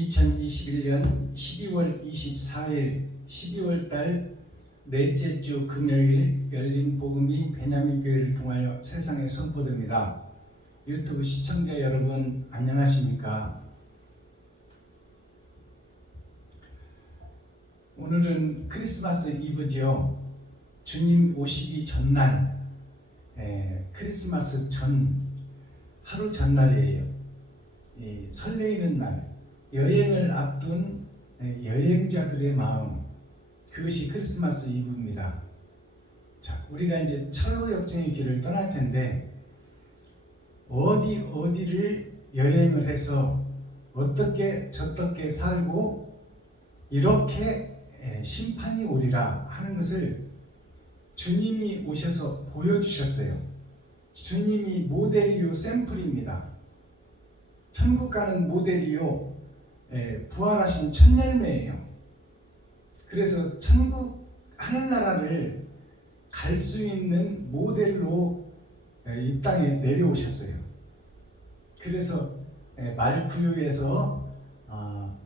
2021년 12월 24일 12월달 넷째 주 금요일 열린 복음이 베냐민 교회를 통하여 세상에 선포됩니다. 유튜브 시청자 여러분 안녕하십니까? 오늘은 크리스마스 이브지요. 주님 오시기 전날, 크리스마스 전 하루 전날이에요. 설레이는 날, 여행을 앞둔 여행자들의 마음, 그것이 크리스마스 이브입니다. 자, 우리가 이제 철로 역정의 길을 떠날 텐데 어디를 여행을 해서 어떻게 저떻게 살고 이렇게 심판이 오리라 하는 것을 주님이 오셔서 보여주셨어요. 주님이 모델이요 샘플입니다. 천국 가는 모델이요 부활하신 첫 열매예요. 그래서 천국 하늘나라를 갈 수 있는 모델로 이 땅에 내려오셨어요. 그래서 말구유에서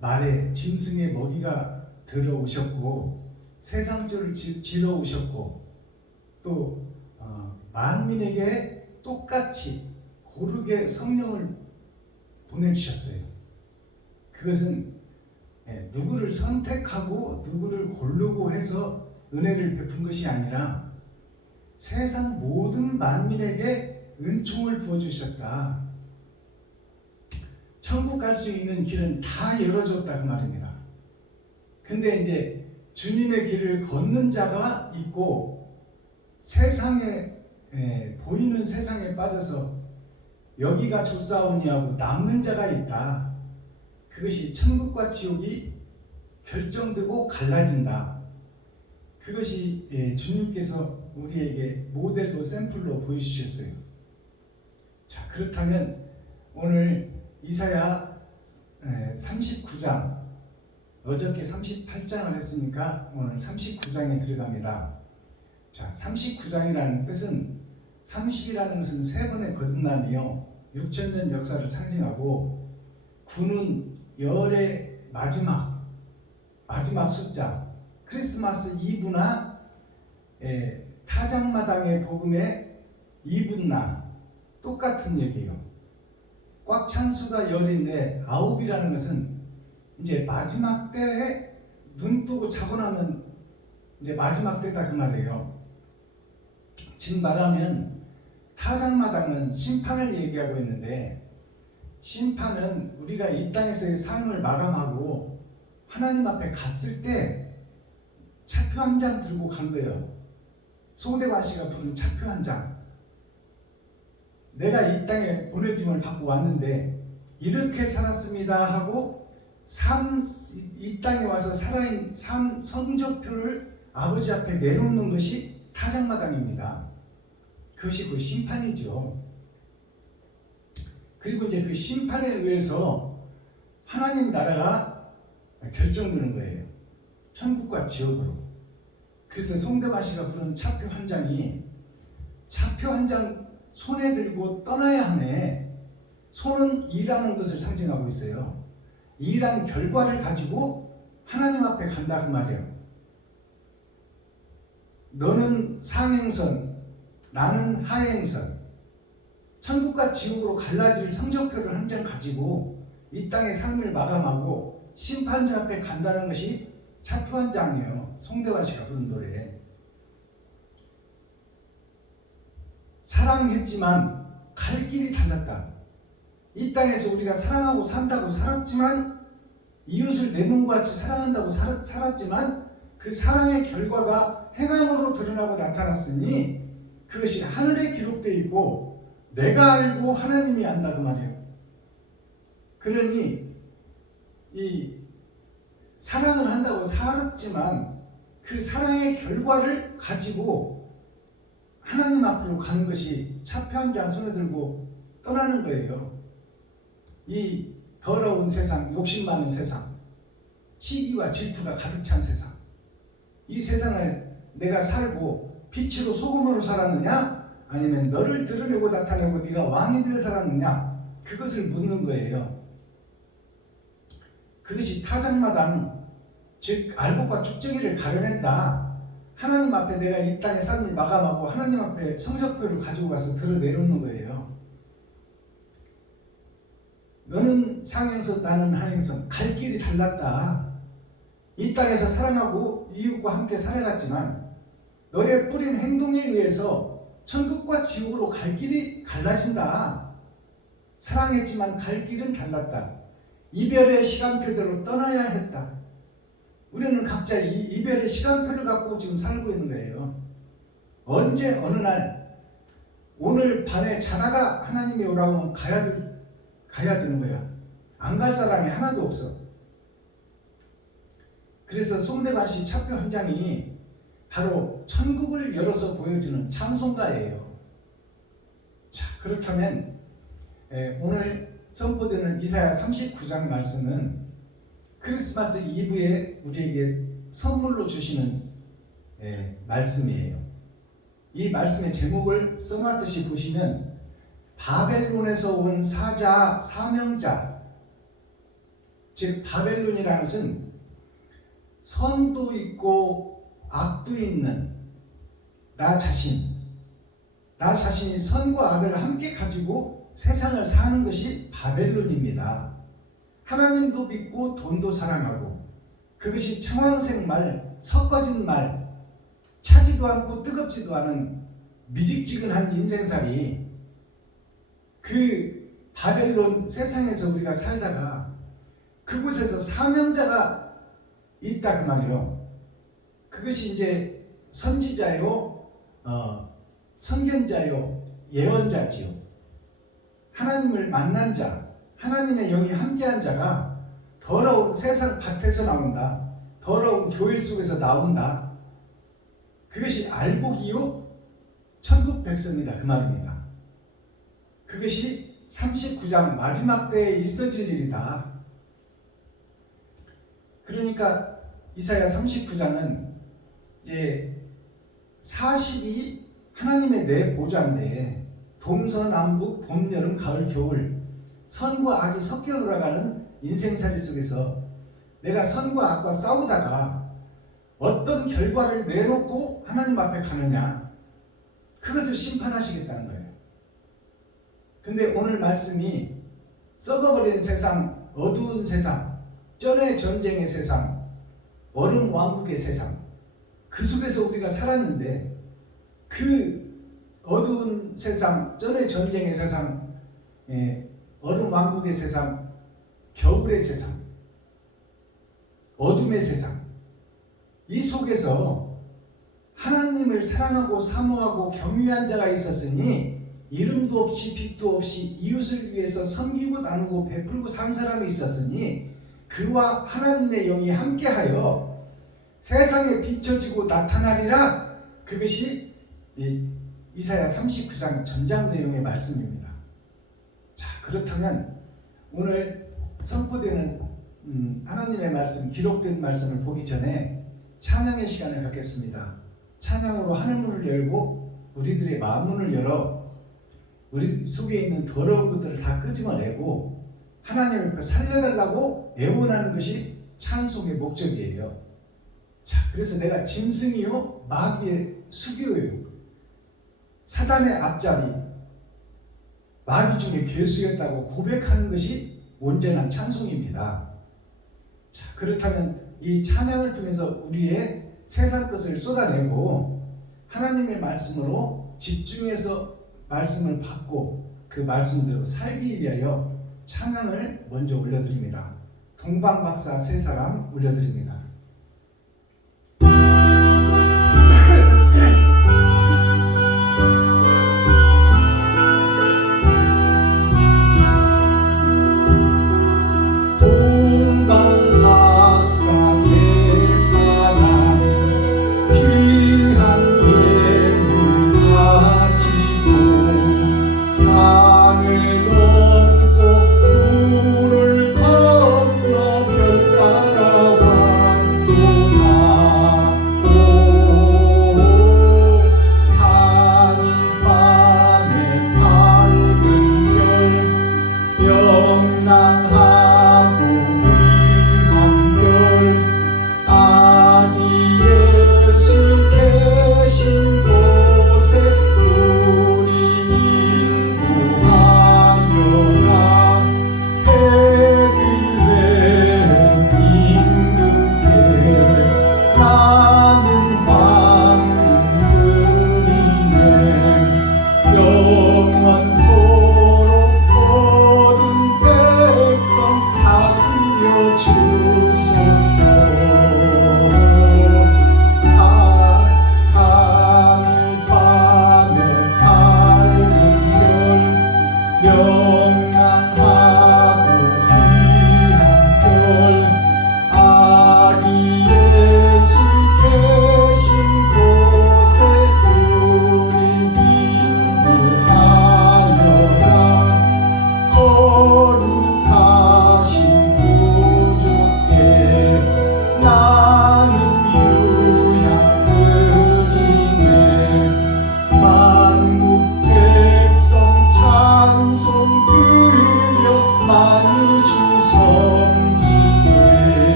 말에 짐승의 먹이가 들어오셨고 세상조를 지러 오셨고 또 만민에게 똑같이 고르게 성령을 보내주셨어요. 그것은 누구를 선택하고 누구를 고르고 해서 은혜를 베푼 것이 아니라 세상 모든 만민에게 은총을 부어주셨다. 천국 갈 수 있는 길은 다 열어줬다 그 말입니다. 근데 이제 주님의 길을 걷는 자가 있고 세상에 보이는 세상에 빠져서 여기가 좋사오니하고 남는 자가 있다. 그것이 천국과 지옥이 결정되고 갈라진다. 그것이 주님께서 우리에게 모델로 샘플로 보여주셨어요. 자, 그렇다면 오늘 이사야 39장, 어저께 38장을 했으니까 오늘 39장에 들어갑니다. 자, 39장이라는 뜻은 30이라는 것은 세 번의 거듭남이요 6,000년 역사를 상징하고 9는 열의 마지막 숫자, 크리스마스 이브나 타작마당의 복음의 이브나 똑같은 얘기예요. 꽉 찬 수가 열인데 9이라는 것은 이제 마지막 때에 눈 뜨고 자고 나면 이제 마지막 때다 그 말이에요. 즉 말하면 타작마당은 심판을 얘기하고 있는데 심판은 우리가 이 땅에서의 삶을 마감하고 하나님 앞에 갔을 때 차표 한 장 들고 간 거예요. 송대관 씨가 부른 차표 한 장. 내가 이 땅에 보내짐을 받고 왔는데 이렇게 살았습니다 하고 이 땅에 와서 살아있는 삶 성적표를 아버지 앞에 내놓는 것이 타작마당입니다. 그것이 그 심판이죠. 그리고 이제 그 심판에 의해서 하나님 나라가 결정되는 거예요. 천국과 지옥으로. 그래서 송대관 씨가 부른 차표 한 장이 차표 한 장 손에 들고 떠나야 하네. 손은 일하는 것을 상징하고 있어요. 일한 결과를 가지고 하나님 앞에 간다 그 말이에요. 너는 상행선, 나는 하행선. 천국과 지옥으로 갈라질 성적표를 한 장 가지고 이 땅의 삶을 마감하고 심판자 앞에 간다는 것이 차표 한 장이에요. 송대관 씨가 부른 노래. 사랑했지만 갈 길이 달랐다. 이 땅에서 우리가 사랑하고 산다고 살았지만 이웃을 내 몸과 같이 사랑한다고 살았지만 그 사랑의 결과가 행함으로 드러나고 나타났으니 그것이 하늘에 기록되어 있고 내가 알고 하나님이 안다 그 말이에요. 그러니 이 사랑을 한다고 살았지만 그 사랑의 결과를 가지고 하나님 앞으로 가는 것이 차표 한 장 손에 들고 떠나는 거예요. 이 더러운 세상, 욕심 많은 세상, 시기와 질투가 가득 찬 세상, 이 세상을 내가 살고 빛으로 소금으로 살았느냐 아니면 너를 드러내고 나타내고 네가 왕이 되어 살았느냐 그것을 묻는 거예요. 그것이 타작마당, 즉 알곡과 쭉정이를 가려낸다. 하나님 앞에 내가 이 땅의 삶을 마감하고 하나님 앞에 성적표를 가지고 가서 드러내놓는 거예요. 너는 상행선, 나는 하행선, 갈 길이 달랐다. 이 땅에서 사랑하고 이웃과 함께 살아갔지만 너의 뿌린 행동에 의해서 천국과 지옥으로 갈 길이 갈라진다. 사랑했지만 갈 길은 달랐다. 이별의 시간표대로 떠나야 했다. 우리는 각자 이 이별의 시간표를 갖고 지금 살고 있는 거예요. 언제 어느 날 오늘 밤에 자다가 하나님이 오라고 하면 가야 되는 거야. 안 갈 사람이 하나도 없어. 그래서 송대관시 차표 한 장이 바로 천국을 열어서 보여주는 찬송가예요. 자, 그렇다면 오늘 선포되는 이사야 39장 말씀은 크리스마스 이브에 우리에게 선물로 주시는 말씀이에요. 이 말씀의 제목을 써놨듯이 보시면 바벨론에서 온 사자, 사명자, 즉 바벨론이라는 것은 선도 있고 악도 있는 나 자신이 선과 악을 함께 가지고 세상을 사는 것이 바벨론입니다. 하나님도 믿고 돈도 사랑하고 그것이 청황색말, 섞어진 말, 차지도 않고 뜨겁지도 않은 미직지근한 인생살이 그 바벨론 세상에서 우리가 살다가 그곳에서 사명자가 있다 그 말이요. 그것이 이제 선지자요, 선견자요, 예언자지요. 하나님을 만난 자, 하나님의 영이 함께한 자가 더러운 세상 밭에서 나온다. 더러운 교회 속에서 나온다. 그것이 알곡이요 천국 백성이다 그 말입니다. 그것이 39장 마지막 때에 있어질 일이다. 그러니까 이사야 39장은 이제 40이 하나님의 내 보좌인데 동서남북 봄 여름 가을 겨울 선과 악이 섞여 돌아가는 인생살이 속에서 내가 선과 악과 싸우다가 어떤 결과를 내놓고 하나님 앞에 가느냐, 그것을 심판하시겠다는 거예요. 근데 오늘 말씀이 썩어버린 세상, 어두운 세상, 전의 전쟁의 세상, 얼음 왕국의 세상, 그 속에서 우리가 살았는데 그 어두운 세상, 전의 전쟁의 세상, 얼음 왕국의 세상, 겨울의 세상, 어둠의 세상, 이 속에서 하나님을 사랑하고 사모하고 경유한 자가 있었으니 이름도 없이 빛도 없이 이웃을 위해서 섬기고 나누고 베풀고 산 사람이 있었으니 그와 하나님의 영이 함께하여 세상에 비춰지고 나타나리라. 그것이 이사야 39장 전장 내용의 말씀입니다. 자, 그렇다면 오늘 선포되는 하나님의 말씀, 기록된 말씀을 보기 전에 찬양의 시간을 갖겠습니다. 찬양으로 하늘문을 열고 우리들의 마음문을 열어 우리 속에 있는 더러운 것들을 다 끄집어내고 하나님 앞에 살려달라고 애원하는 것이 찬송의 목적이에요. 자, 그래서 내가 짐승이요 마귀의 수교예요. 사단의 앞잡이, 마귀 중에 괴수였다고 고백하는 것이 온전한 찬송입니다. 자, 그렇다면 이 찬양을 통해서 우리의 세상 것을 쏟아내고 하나님의 말씀으로 집중해서 말씀을 받고 그 말씀대로 살기 위하여 찬양을 먼저 올려드립니다. 동방박사 세 사람 올려드립니다. 산을 넘고 물을 건너 별 따라와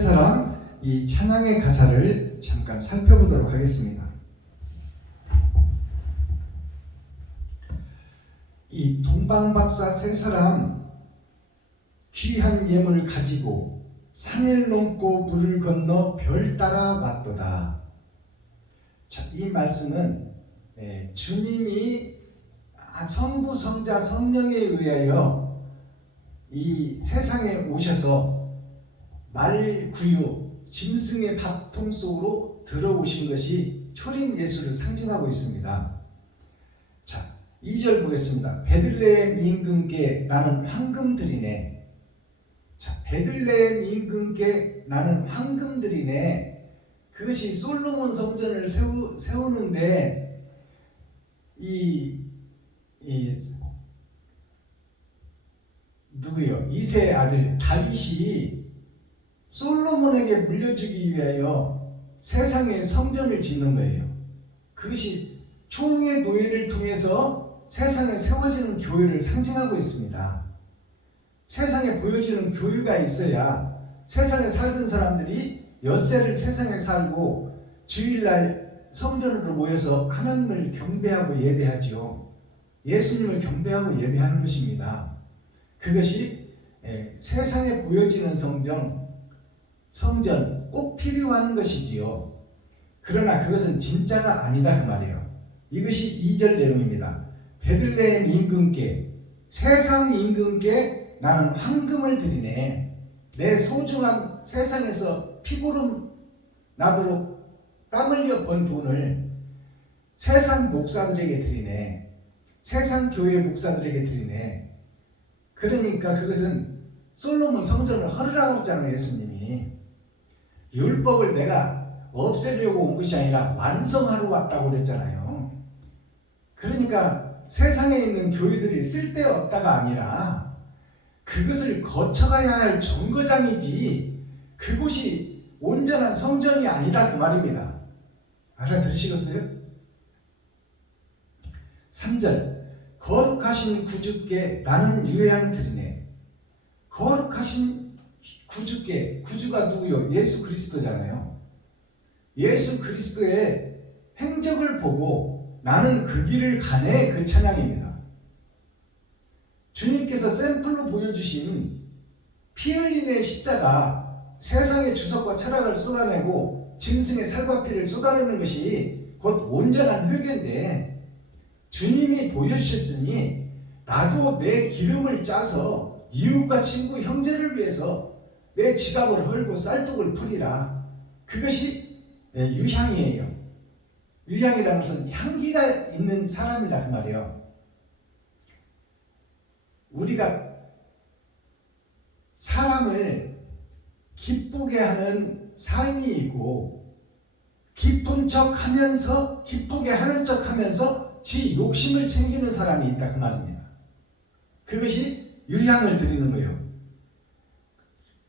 세 사람, 이 찬양의 가사를 잠깐 살펴보도록 하겠습니다. 이 동방박사 세 사람, 귀한 예물 가지고 산을 넘고 물을 건너 별 따라 왔도다. 자, 이 말씀은 주님이 성부, 성자, 성령에 의하여 이 세상에 오셔서 말구유, 짐승의 밥통 속으로 들어오신 것이 초림 예수를 상징하고 있습니다. 자, 2절 보겠습니다. 베들레헴 임금께 나는 황금 드리네. 자, 베들레헴 임금께 나는 황금 드리네. 그것이 솔로몬 성전을 세우는데 누구요? 이새의 아들 다윗이 솔로몬에게 물려주기 위하여 세상에 성전을 짓는 거예요. 그것이 총의 노예를 통해서 세상에 세워지는 교회를 상징하고 있습니다. 세상에 보여지는 교회가 있어야 세상에 살던 사람들이 엿새를 세상에 살고 주일날 성전으로 모여서 하나님을 경배하고 예배하지요. 예수님을 경배하고 예배하는 것입니다. 그것이 세상에 보여지는 성전 꼭 필요한 것이지요. 그러나 그것은 진짜가 아니다 그 말이에요. 이것이 2절 내용입니다. 베들레헴 임금께, 세상 임금께 나는 황금을 드리네. 내 소중한 세상에서 피고름 나도록 땀 흘려 번 돈을 세상 목사들에게 드리네. 세상 교회 목사들에게 드리네. 그러니까 그것은 솔로몬 성전을 허르라고 했잖아요. 예수님이 율법을 내가 없애려고 온 것이 아니라 완성하러 왔다고 그랬잖아요. 그러니까 세상에 있는 교회들이 쓸데없다가 아니라 그것을 거쳐가야 할 정거장이지 그곳이 온전한 성전이 아니다 그 말입니다. 알아들으시겠어요? 3절 거룩하신 구주께 나는 유향 드리네. 거룩하신 구주께, 구주가 누구요? 예수 그리스도잖아요. 예수 그리스도의 행적을 보고 나는 그 길을 가네, 그 찬양입니다. 주님께서 샘플로 보여주신 피 흘림의 십자가, 세상의 주석과 철학을 쏟아내고 짐승의 살과 피를 쏟아내는 것이 곧 온전한 회개인데, 주님이 보여주셨으니 나도 내 기름을 짜서 이웃과 친구 형제를 위해서 내 지갑을 헐고 쌀독을 풀이라. 그것이 유향이에요. 유향이라는 것은 향기가 있는 사람이다 그 말이에요. 우리가 사람을 기쁘게 하는 삶이 있고, 기쁜 척 하면서, 기쁘게 하는 척 하면서 지 욕심을 챙기는 사람이 있다 그 말입니다. 그것이 유향을 드리는 거예요.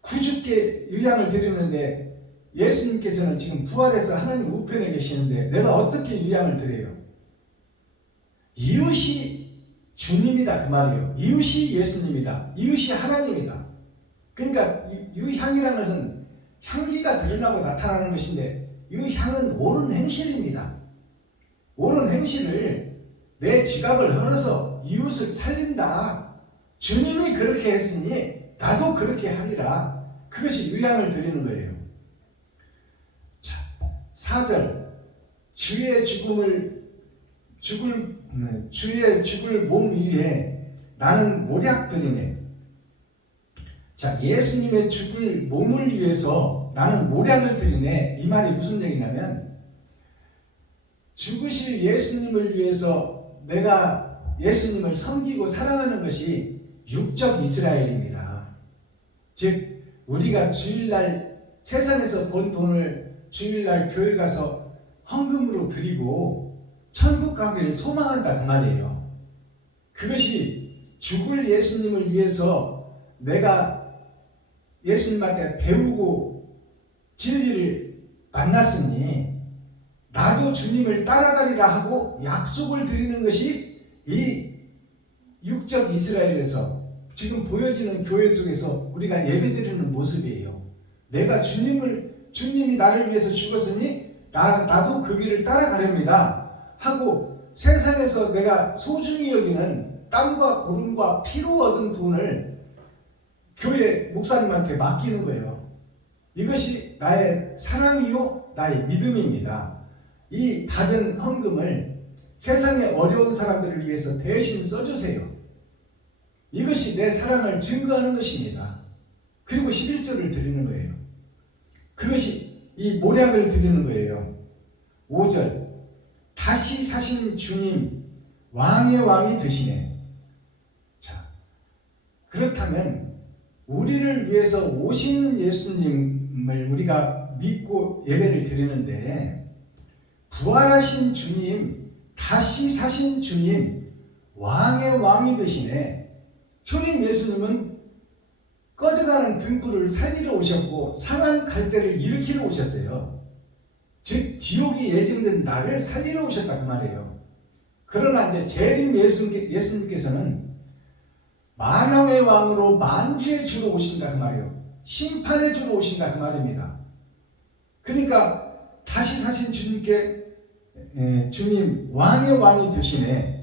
구주께 유향을 드리는데 예수님께서는 지금 부활해서 하나님 우편에 계시는데 내가 어떻게 유향을 드려요? 이웃이 주님이다 그 말이에요. 이웃이 예수님이다. 이웃이 하나님이다. 그러니까 유향이라는 것은 향기가 드러나고 나타나는 것인데, 유향은 옳은 행실입니다. 옳은 행실을 내 지갑을 헐어서 이웃을 살린다. 주님이 그렇게 했으니 나도 그렇게 하리라. 그것이 유향을 드리는 거예요. 자, 4절 주의 죽을 몸 위에 나는 모략 드리네. 자, 예수님의 죽을 몸을 위해서 나는 모략을 드리네. 이 말이 무슨 얘기냐면, 죽으실 예수님을 위해서 내가 예수님을 섬기고 사랑하는 것이 육적 이스라엘입니다. 즉 우리가 주일날 세상에서 번 돈을 주일날 교회 가서 헌금으로 드리고 천국 가기를 소망한다 그 말이에요. 그것이 죽을 예수님을 위해서 내가 예수님한테 배우고 진리를 만났으니 나도 주님을 따라가리라 하고 약속을 드리는 것이 이 육적 이스라엘에서 지금 보여지는 교회 속에서 우리가 예배드리는 모습이에요. 내가 주님이 나를 위해서 죽었으니 나도 그 길을 따라가렵니다 하고 세상에서 내가 소중히 여기는 땀과 고름과 피로 얻은 돈을 교회 목사님한테 맡기는 거예요. 이것이 나의 사랑이요 나의 믿음입니다. 이 받은 헌금을 세상의 어려운 사람들을 위해서 대신 써주세요. 이것이 내 사랑을 증거하는 것입니다. 그리고 11조를 드리는 거예요. 그것이 이 모략을 드리는 거예요. 5절 다시 사신 주님 왕의 왕이 되시네. 자, 그렇다면 우리를 위해서 오신 예수님을 우리가 믿고 예배를 드리는데 부활하신 주님, 다시 사신 주님, 왕의 왕이 되시네. 초림 예수님은 꺼져가는 등불을 살리러 오셨고 상한 갈대를 일으키러 오셨어요. 즉 지옥이 예정된 나를 살리러 오셨다 그 말이에요. 그러나 이제 재림 예수님께서는 만왕의 왕으로 만주의 주로 오신다 그 말이에요. 심판의 주로 오신다 그 말입니다. 그러니까 다시 사신 주님 왕의 왕이 되시네.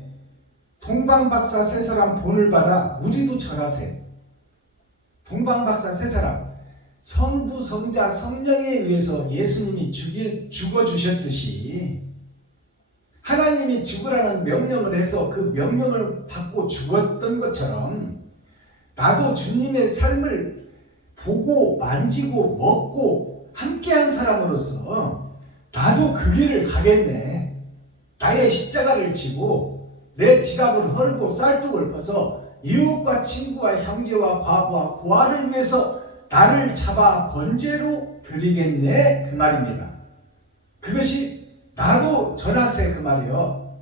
동방박사 세 사람 본을 받아 우리도 절하세. 동방박사 세 사람 성부 성자 성령에 의해서 예수님이 죽어주셨듯이 하나님이 죽으라는 명령을 해서 그 명령을 받고 죽었던 것처럼 나도 주님의 삶을 보고 만지고 먹고 함께한 사람으로서 나도 그 길을 가겠네. 나의 십자가를 지고 내 지갑을 헐고 쌀뚝을 퍼서 이웃과 친구와 형제와 과부와 고아를 위해서 나를 잡아 번제로 드리겠네 그 말입니다. 그것이 나도 전하세 그 말이요.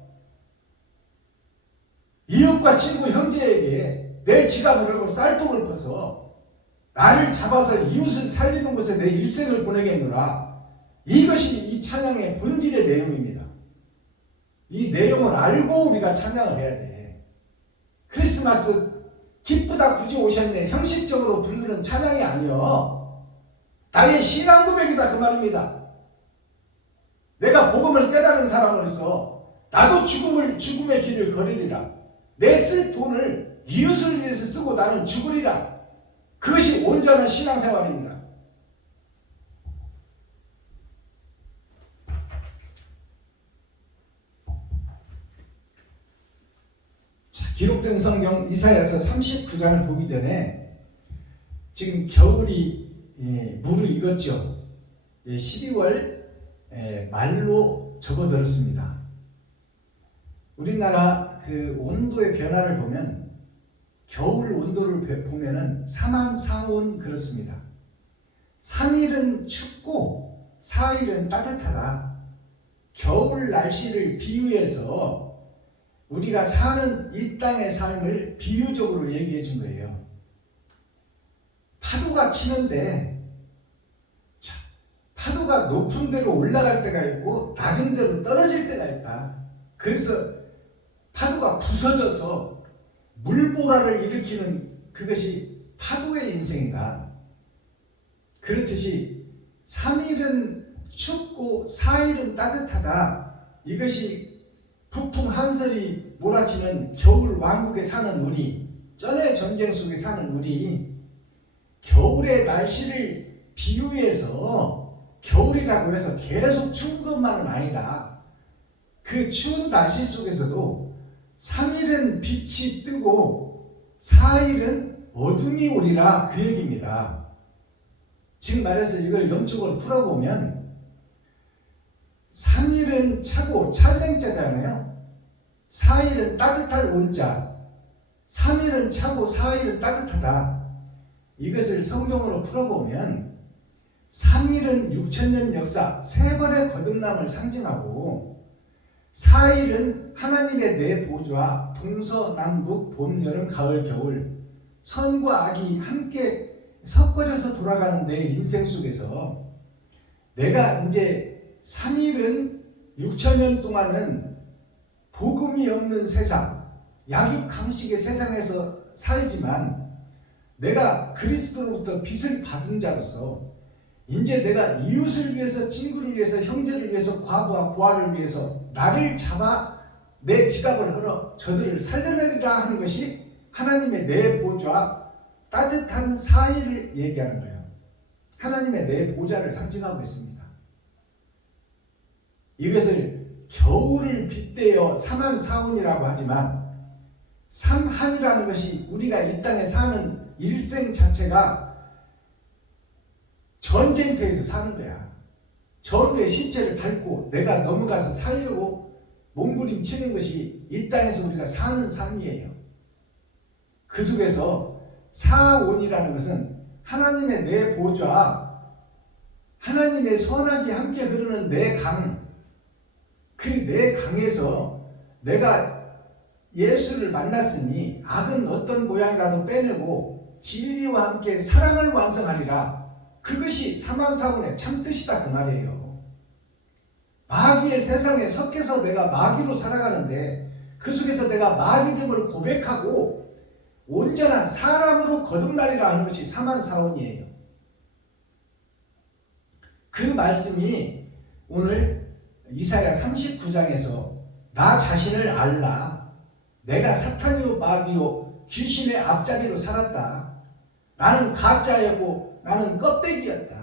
이웃과 친구 형제에게 내 지갑을 헐고 쌀뚝을 퍼서 나를 잡아서 이웃을 살리는 곳에 내 일생을 보내겠노라. 이것이 이 찬양의 본질의 내용입니다. 이 내용을 알고 우리가 찬양을 해야 돼. 크리스마스 기쁘다 굳이 오셨네 형식적으로 부르는 찬양이 아니요. 나의 신앙 고백이다 그 말입니다. 내가 복음을 깨달은 사람으로서 나도 죽음의 길을 걸으리라. 내 쓸 돈을 이웃을 위해서 쓰고 나는 죽으리라. 그것이 온전한 신앙생활입니다. 자, 기록된 성경 이사야서 39장을 보기 전에 지금 겨울이 무르익었죠. 12월 말로 접어들었습니다. 우리나라 그 온도의 변화를 보면 겨울 온도를 보면은 사망상온 그렇습니다. 3일은 춥고 4일은 따뜻하다. 겨울 날씨를 비유해서 우리가 사는 이 땅의 삶을 비유적으로 얘기해 준 거예요. 파도가 치는데 파도가 높은 데로 올라갈 때가 있고 낮은 데로 떨어질 때가 있다. 그래서 파도가 부서져서 물보라를 일으키는 그것이 파도의 인생이다. 그렇듯이 3일은 춥고 4일은 따뜻하다. 이것이 북풍 한설이 몰아치는 겨울 왕국에 사는 우리, 전의 전쟁 속에 사는 우리, 겨울의 날씨를 비유해서 겨울이라고 해서 계속 추운 것만은 아니라 그 추운 날씨 속에서도 3일은 빛이 뜨고 4일은 어둠이 오리라 그 얘기입니다. 지금 말해서 이걸 영적으로 풀어보면 3일은 차고 찰랭자잖아요. 4일은 따뜻할 온자, 3일은 차고 4일은 따뜻하다. 이것을 성경으로 풀어보면 3일은 6천년 역사, 3번의 거듭남을 상징하고 4일은 하나님의 네 보좌, 동서남북, 봄, 여름, 가을, 겨울, 선과 악이 함께 섞어져서 돌아가는 내 인생 속에서 내가 이제 3일은 6천년 동안은 복음이 없는 세상, 약육강식의 세상에서 살지만 내가 그리스도로부터 빚을 받은 자로서 이제 내가 이웃을 위해서, 친구를 위해서, 형제를 위해서, 과부와 고아를 위해서 나를 잡아 내 지갑을 헐어 저들을 살려내리라 하는 것이 하나님의 내 보좌, 따뜻한 사의를 얘기하는 거예요. 하나님의 내 보좌를 상징하고 있습니다. 이것을 겨울을 빗대어 삼한사온이라고 하지만, 삼한이라는 것이 우리가 이 땅에 사는 일생 자체가 전쟁터에서 사는 거야. 전우의 신체를 밟고 내가 넘어가서 살려고 몸부림치는 것이 이 땅에서 우리가 사는 삶이에요. 그 속에서 사온이라는 것은 하나님의 내 보좌, 하나님의 선악이 함께 흐르는 내 강, 그 내 강에서 내가 예수를 만났으니 악은 어떤 모양이라도 빼내고 진리와 함께 사랑을 완성하리라. 그것이 삼한사원의 참뜻이다 그 말이에요. 마귀의 세상에 섞여서 내가 마귀로 살아가는데 그 속에서 내가 마귀됨을 고백하고 온전한 사람으로 거듭나리라 하는 것이 삼한사원이에요. 그 말씀이 오늘 이사야 39장에서 나 자신을 알라. 내가 사탄이요 마귀요 귀신의 앞잡이로 살았다. 나는 가짜였고 나는 껍데기였다.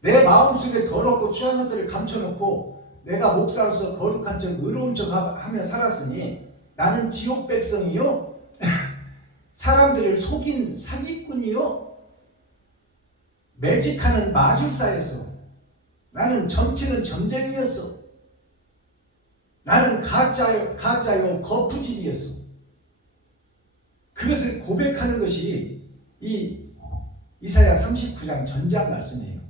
내 마음속에 더럽고 추한 것들을 감춰놓고 내가 목사로서 거룩한 척 의로운 척 하며 살았으니 나는 지옥 백성이요 사람들을 속인 사기꾼이요 매직하는 마술사였어. 나는 정치는 점쟁이였어. 나는 가짜요 거푸집이었어. 그것을 고백하는 것이 이 이사야 39장 전장 말씀이에요.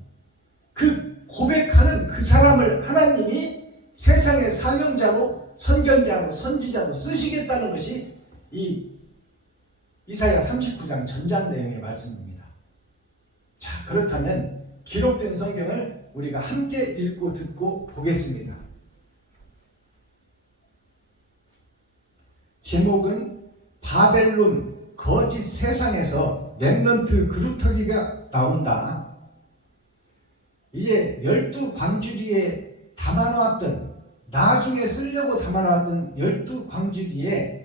그 고백하는 그 사람을 하나님이 세상의 사명자로, 선견자로, 선지자로 쓰시겠다는 것이 이 이사야 39장 전장 내용의 말씀입니다. 자, 그렇다면 기록된 성경을 우리가 함께 읽고 듣고 보겠습니다. 제목은 바벨론 거짓 세상에서 렘넌트 그루터기가 나온다. 이제 12광주리에 담아놓았던, 나중에 쓰려고 담아놓았던 12광주리에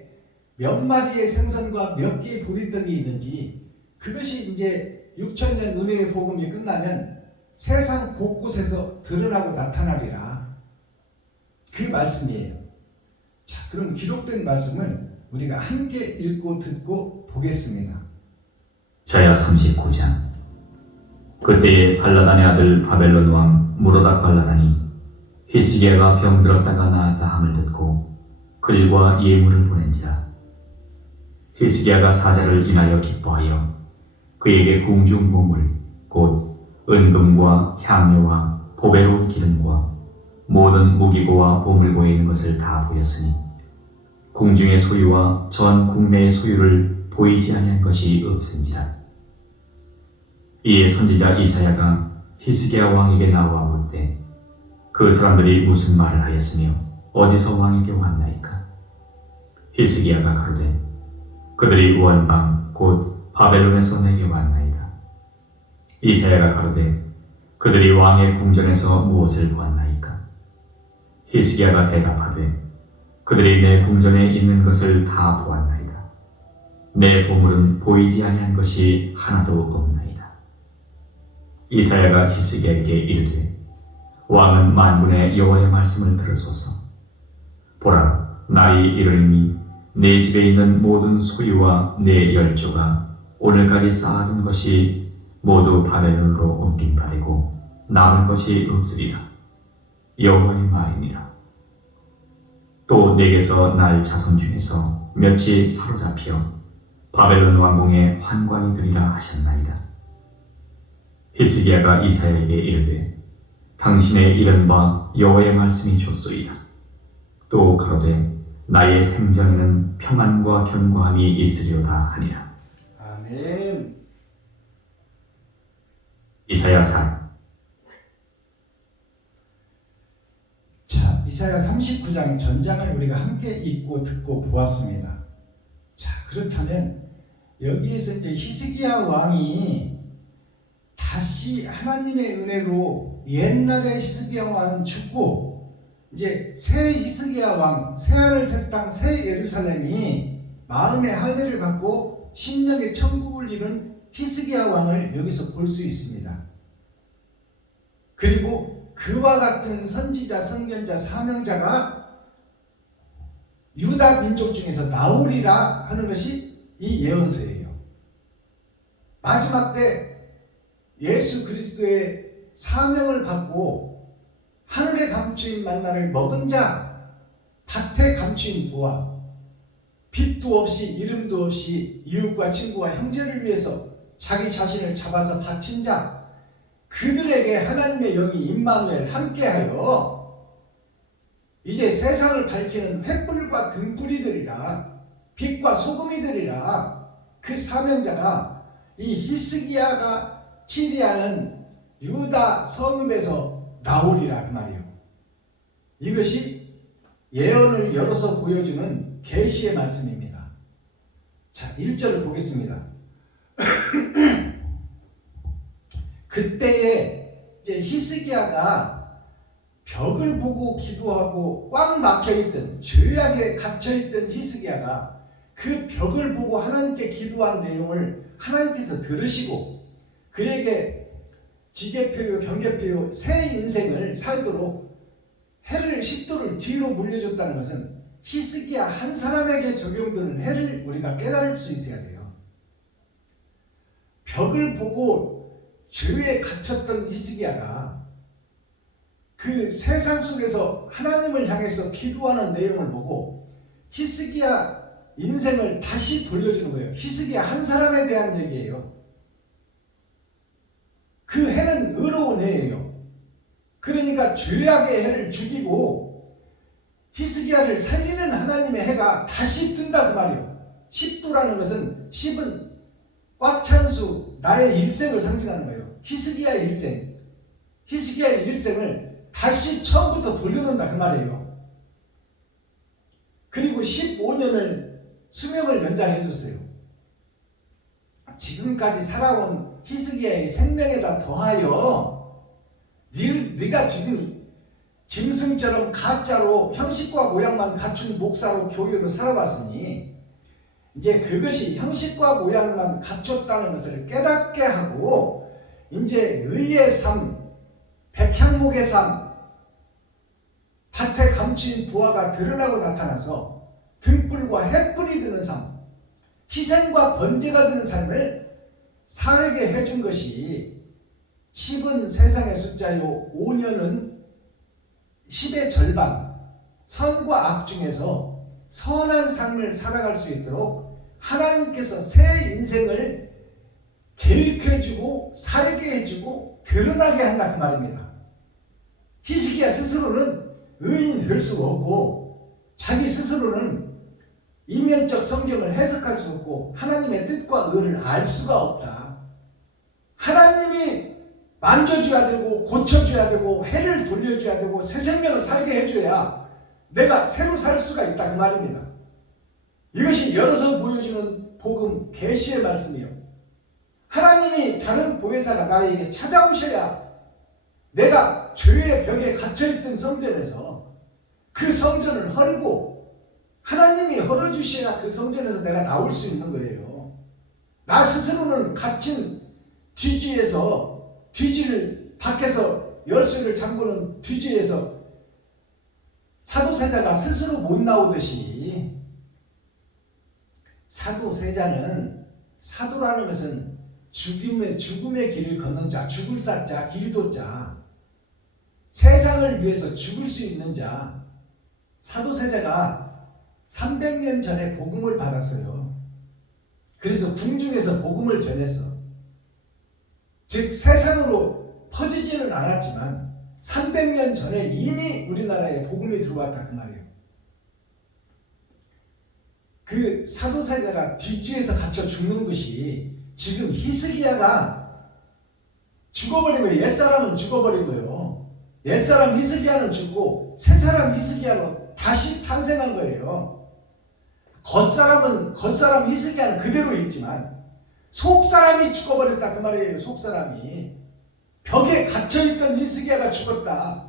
몇 마리의 생선과 몇 개의 보리떡이 있는지, 그것이 이제 6천년 은혜의 복음이 끝나면 세상 곳곳에서 드러나고 나타나리라. 그 말씀이에요. 자, 그럼 기록된 말씀을 우리가 함께 읽고 듣고 보겠습니다. 이사야 39장. 그때에 발라단의 아들 바벨론 왕 무로닥 발라단이 히스기야가 병들었다가 나았다 함을 듣고 글과 예물을 보낸지라. 히스기야가 사자를 인하여 기뻐하여 그에게 궁중 보물 곧 은금과 향료와 보배로운 기름과 모든 무기고와 보물고에 있는 것을 다 보였으니 궁중의 소유와 전 국내의 소유를 보이지 아니한 것이 없은지라. 이에 선지자 이사야가 히스기야 왕에게 나와 묻되 그 사람들이 무슨 말을 하였으며 어디서 왕에게 왔나이까? 히스기야가 가로되 그들이 원방 곧 바벨론에서 내게 왔나이다. 이사야가 가로되 그들이 왕의 궁전에서 무엇을 보았나이까? 히스기야가 대답하되 그들이 내 궁전에 있는 것을 다 보았나이다. 내 보물은 보이지 아니한 것이 하나도 없나이다. 이사야가 히스기야에게 이르되 왕은 만군의 여호와의 말씀을 들으소서. 보라, 날이 이르리니 내 집에 있는 모든 소유와 내 열조가 오늘까지 쌓아둔 것이 모두 바벨론으로 옮긴 바 되고 남을 것이 없으리라. 여호와의 말이니라. 또 내게서 날 자손 중에서 몇이 사로잡혀 바벨론 왕궁의 환관이 되리라 하셨나이다. 히스기야가 이사야에게 이르되 당신의 이른 바 여호와의 말씀이 좋소이다. 또 가로되 나의 생전에는 평안과 견고함이 있으리로다 하니라. 아멘. 이사야 4. 자, 이사야 39장 전장을 우리가 함께 읽고 듣고 보았습니다. 자, 그렇다면 여기에서 이제 히스기야 왕이 다 다시 하나님의 은혜로 옛날의 히스기야 왕은 죽고 이제 새 히스기야 왕, 새 하늘 새 땅 새 예루살렘이 마음의 할례를 받고 심령의 천국을 이룬 히스기야 왕을 여기서 볼 수 있습니다. 그리고 그와 같은 선지자, 선견자, 사명자가 유다 민족 중에서 나오리라 하는 것이 이 예언서예요. 마지막 때 예수 그리스도의 사명을 받고 하늘에 감추인 만나를 먹은 자, 밭에 감추인 보화, 빚도 없이 이름도 없이 이웃과 친구와 형제를 위해서 자기 자신을 잡아서 바친 자, 그들에게 하나님의 영이 임마누엘 함께하여 이제 세상을 밝히는 횃불과 등불이들이라, 빛과 소금이들이라, 그 사명자가 이 히스기야가 치리하는 유다 성읍에서 나오리라 그 말이에요. 이것이 예언을 열어서 보여주는 계시의 말씀입니다. 자, 1절을 보겠습니다. 그때에 이제 히스기야가 벽을 보고 기도하고 꽉 막혀있던, 죄악에 갇혀있던 히스기야가 그 벽을 보고 하나님께 기도한 내용을 하나님께서 들으시고 그에게 지게표요 경계표요 새 인생을 살도록 해를 10도를 뒤로 물려줬다는 것은 히스기야 한 사람에게 적용되는 해를 우리가 깨달을 수 있어야 돼요. 벽을 보고 죄에 갇혔던 히스기야가 그 세상 속에서 하나님을 향해서 기도하는 내용을 보고 히스기야 인생을 다시 돌려주는 거예요. 히스기야 한 사람에 대한 얘기예요. 그 해는 의로운 해예요. 그러니까 죄악의 해를 죽이고 히스기야를 살리는 하나님의 해가 다시 뜬다 그 말이에요. 10도라는 것은 10은 꽉 찬 수, 나의 일생을 상징하는 거예요. 히스기야의 일생, 히스기야의 일생을 다시 처음부터 돌려놓는다 그 말이에요. 그리고 15년을 수명을 연장해 줬어요. 지금까지 살아온 히스기야의 생명에다 더하여 네가 지금 짐승처럼 가짜로 형식과 모양만 갖춘 목사로 교회로 살아왔으니 이제 그것이 형식과 모양만 갖췄다는 것을 깨닫게 하고 이제 의의 삶, 백향목의 삶, 밭에 감춘 부하가 드러나고 나타나서 등불과 횃불이 드는 삶, 희생과 번제가 되는 삶을 살게 해준 것이 10은 세상의 숫자요 5년은 10의 절반, 선과 악 중에서 선한 삶을 살아갈 수 있도록 하나님께서 새 인생을 계획해주고 살게 해주고 드러나게 한다 그 말입니다. 히스기야 스스로는 의인이 될 수가 없고 자기 스스로는 이면적 성경을 해석할 수 없고 하나님의 뜻과 의를 알 수가 없다. 하나님이 만져줘야 되고 고쳐줘야 되고 해를 돌려줘야 되고 새 생명을 살게 해줘야 내가 새로 살 수가 있다 그 말입니다. 이것이 열어서 보여주는 복음 계시의 말씀이요. 하나님이 다른 보혜사가 나에게 찾아오셔야 내가 죄의 벽에 갇혀있던 성전에서 그 성전을 헐고 하나님이 헐어주셔야 그 성전에서 내가 나올 수 있는 거예요. 나 스스로는 갇힌 뒤지에서 뒤지를 밖에서 열쇠를 잠그는 뒤지에서 사도세자가 스스로 못 나오듯이 사도세자는 사도라는 것은 죽음의 길을 걷는 자, 죽을 사자, 길도자, 세상을 위해서 죽을 수 있는 자. 사도세자가 300년 전에 복음을 받았어요. 그래서 궁중에서 복음을 전했어. 즉 세상으로 퍼지지는 않았지만 300년 전에 이미 우리나라에 복음이 들어왔다 그 말이에요. 그 사도세자가 뒤지에서 갇혀 죽는 것이 지금 히스기야가 죽어버리고 옛사람은 죽어버리고요. 옛사람 히스기야는 죽고 새사람 히스기야로 다시 탄생한 거예요. 겉사람 히스기야는 그대로 있지만 속사람이 죽어버렸다 그 말이에요. 속사람이 벽에 갇혀있던 히스기야가 죽었다.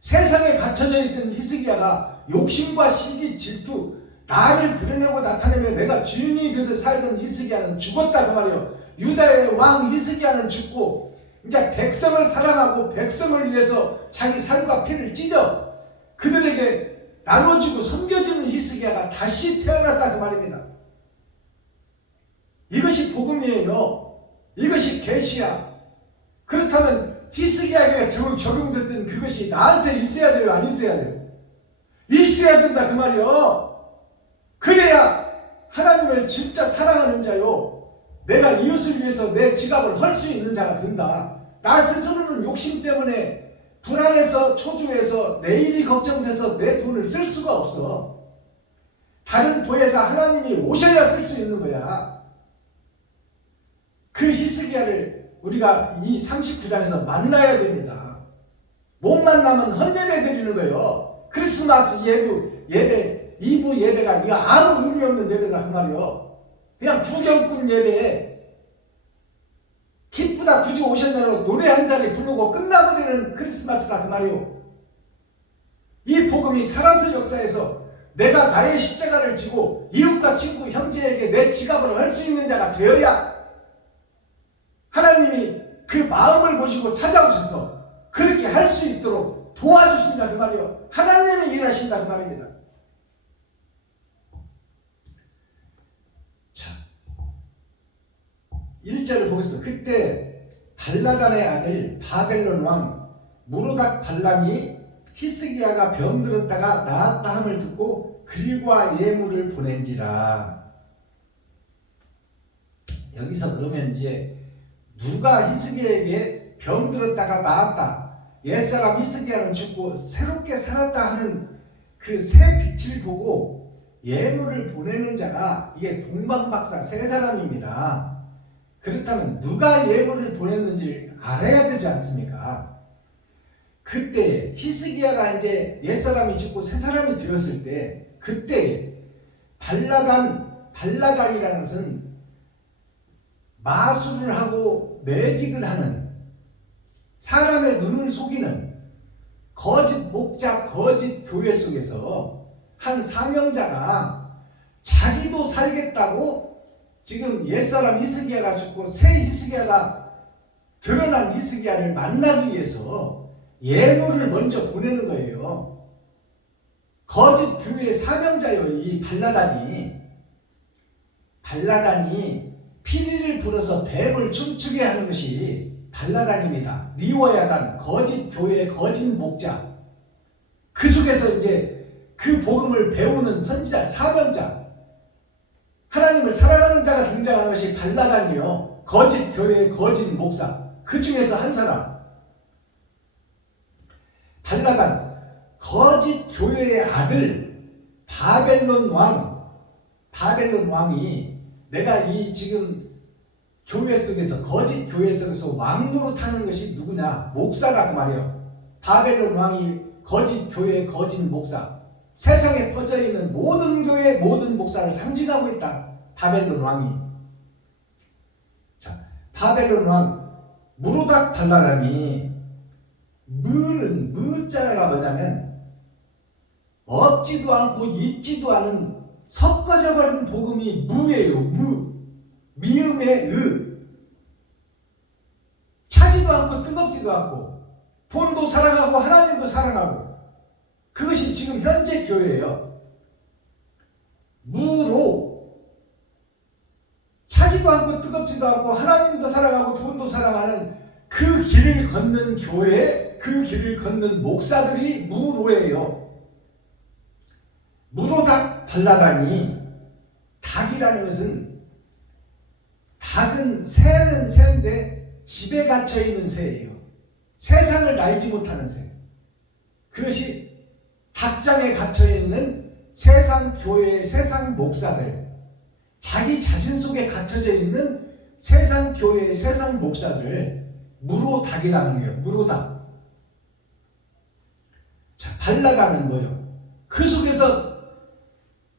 세상에 갇혀져 있던 히스기야가 욕심과 시기, 질투, 나를 드러내고 나타내며 내가 주인이 되듯 살던 히스기야는 죽었다 그 말이에요. 유다의 왕 히스기야는 죽고 이제 백성을 사랑하고 백성을 위해서 자기 살과 피를 찢어 그들에게 나눠주고 섬겨주는 히스기야가 다시 태어났다 그 말입니다. 이것이 복음이에요. 이것이 계시야. 그렇다면 히스기야에게 적용됐던 그것이 나한테 있어야 돼요? 안 있어야 돼요? 있어야 된다 그 말이요. 그래야 하나님을 진짜 사랑하는 자요, 내가 이웃을 위해서 내 지갑을 헐 수 있는 자가 된다. 나 스스로는 욕심 때문에 불안해서 초조해서 내일이 걱정돼서 내 돈을 쓸 수가 없어. 다른 보혜사 하나님이 오셔야 쓸 수 있는 거야. 그 히스기야를 우리가 이 39장에서 만나야 됩니다. 못 만나면 헌예배 드리는 거예요. 크리스마스 예배 2부 예배가 이거 아무 의미 없는 예배다 그 말이요. 그냥 구경꾼 예배에 기쁘다 굳이 오셨냐고 노래 한 자리 부르고 끝나버리는 크리스마스다 그 말이요. 이 복음이 살아서 역사에서 내가 나의 십자가를 지고 이웃과 친구 형제에게 내 지갑을 할 수 있는 자가 되어야 하나님이 그 마음을 보시고 찾아오셔서 그렇게 할 수 있도록 도와주신다 그 말이요. 하나님이 일하신다 그 말입니다. 자, 1절을 보겠습니다. 그때 발라단의 아들 바벨론 왕 무르닥 발람이 히스기야가 병들었다가 나았다 함을 듣고 글과 예물을 보낸지라. 여기서 그러면 이제 누가 히스기야에게 병들었다가 나았다, 옛사람 히스기야는 죽고 새롭게 살았다 하는 그 새 빛을 보고 예물을 보내는 자가 이게 동방박사 세 사람입니다. 그렇다면 누가 예물을 보냈는지 알아야 되지 않습니까? 그때 히스기야가 이제 옛사람이 죽고 새 사람이 되었을 때 그때 발라단이라는 것은 마술을 하고 매직을 하는, 사람의 눈을 속이는 거짓 목자, 거짓 교회 속에서 한 사명자가 자기도 살겠다고 지금 옛사람 히스기야가 죽고 새 히스기야가 드러난 히스기야를 만나기 위해서 예물을 먼저 보내는 거예요. 거짓 교회의 사명자요. 이 발라단이 피리를 불어서 뱀을 춤추게 하는 것이 발라단입니다. 리워야단, 거짓 교회, 거짓 목자. 그 속에서 이제 그 복음을 배우는 선지자, 사명자, 하나님을 사랑하는 자가 등장하는 것이 발라단이요. 거짓 교회, 거짓 목사. 그 중에서 한 사람. 발라단, 거짓 교회의 아들 바벨론 왕이 내가 이 지금 교회 속에서, 거짓 교회 속에서 왕 노릇하는 것이 누구냐? 목사라 그 말이에요. 바벨론 왕이 거짓 교회, 거짓 목사. 세상에 퍼져 있는 모든 교회, 모든 목사를 상징하고 있다. 바벨론 왕이. 자, 바벨론 왕 무르닥 발라단이 무자가 뭐냐면 없지도 않고 있지도 않은 섞어져 버린 복음이 무예요. 미음의 차지도 않고 뜨겁지도 않고 돈도 사랑하고 하나님도 사랑하고, 그것이 지금 현재 교회예요. 무로 차지도 않고 뜨겁지도 않고 하나님도 사랑하고 돈도 사랑하는 그 길을 걷는 교회, 그 길을 걷는 목사들이 무로예요. 무로닥 발라단이, 닭이라는 것은, 닭은 새는 새인데 집에 갇혀있는 새예요. 세상을 날지 못하는 새. 그것이 닭장에 갇혀있는 세상 교회의 세상 목사들, 자기 자신 속에 갇혀져 있는 세상 교회의 세상 목사들, 무로닭이라는 거예요. 무로닭. 자, 발라단은 뭐예요? 그 속에서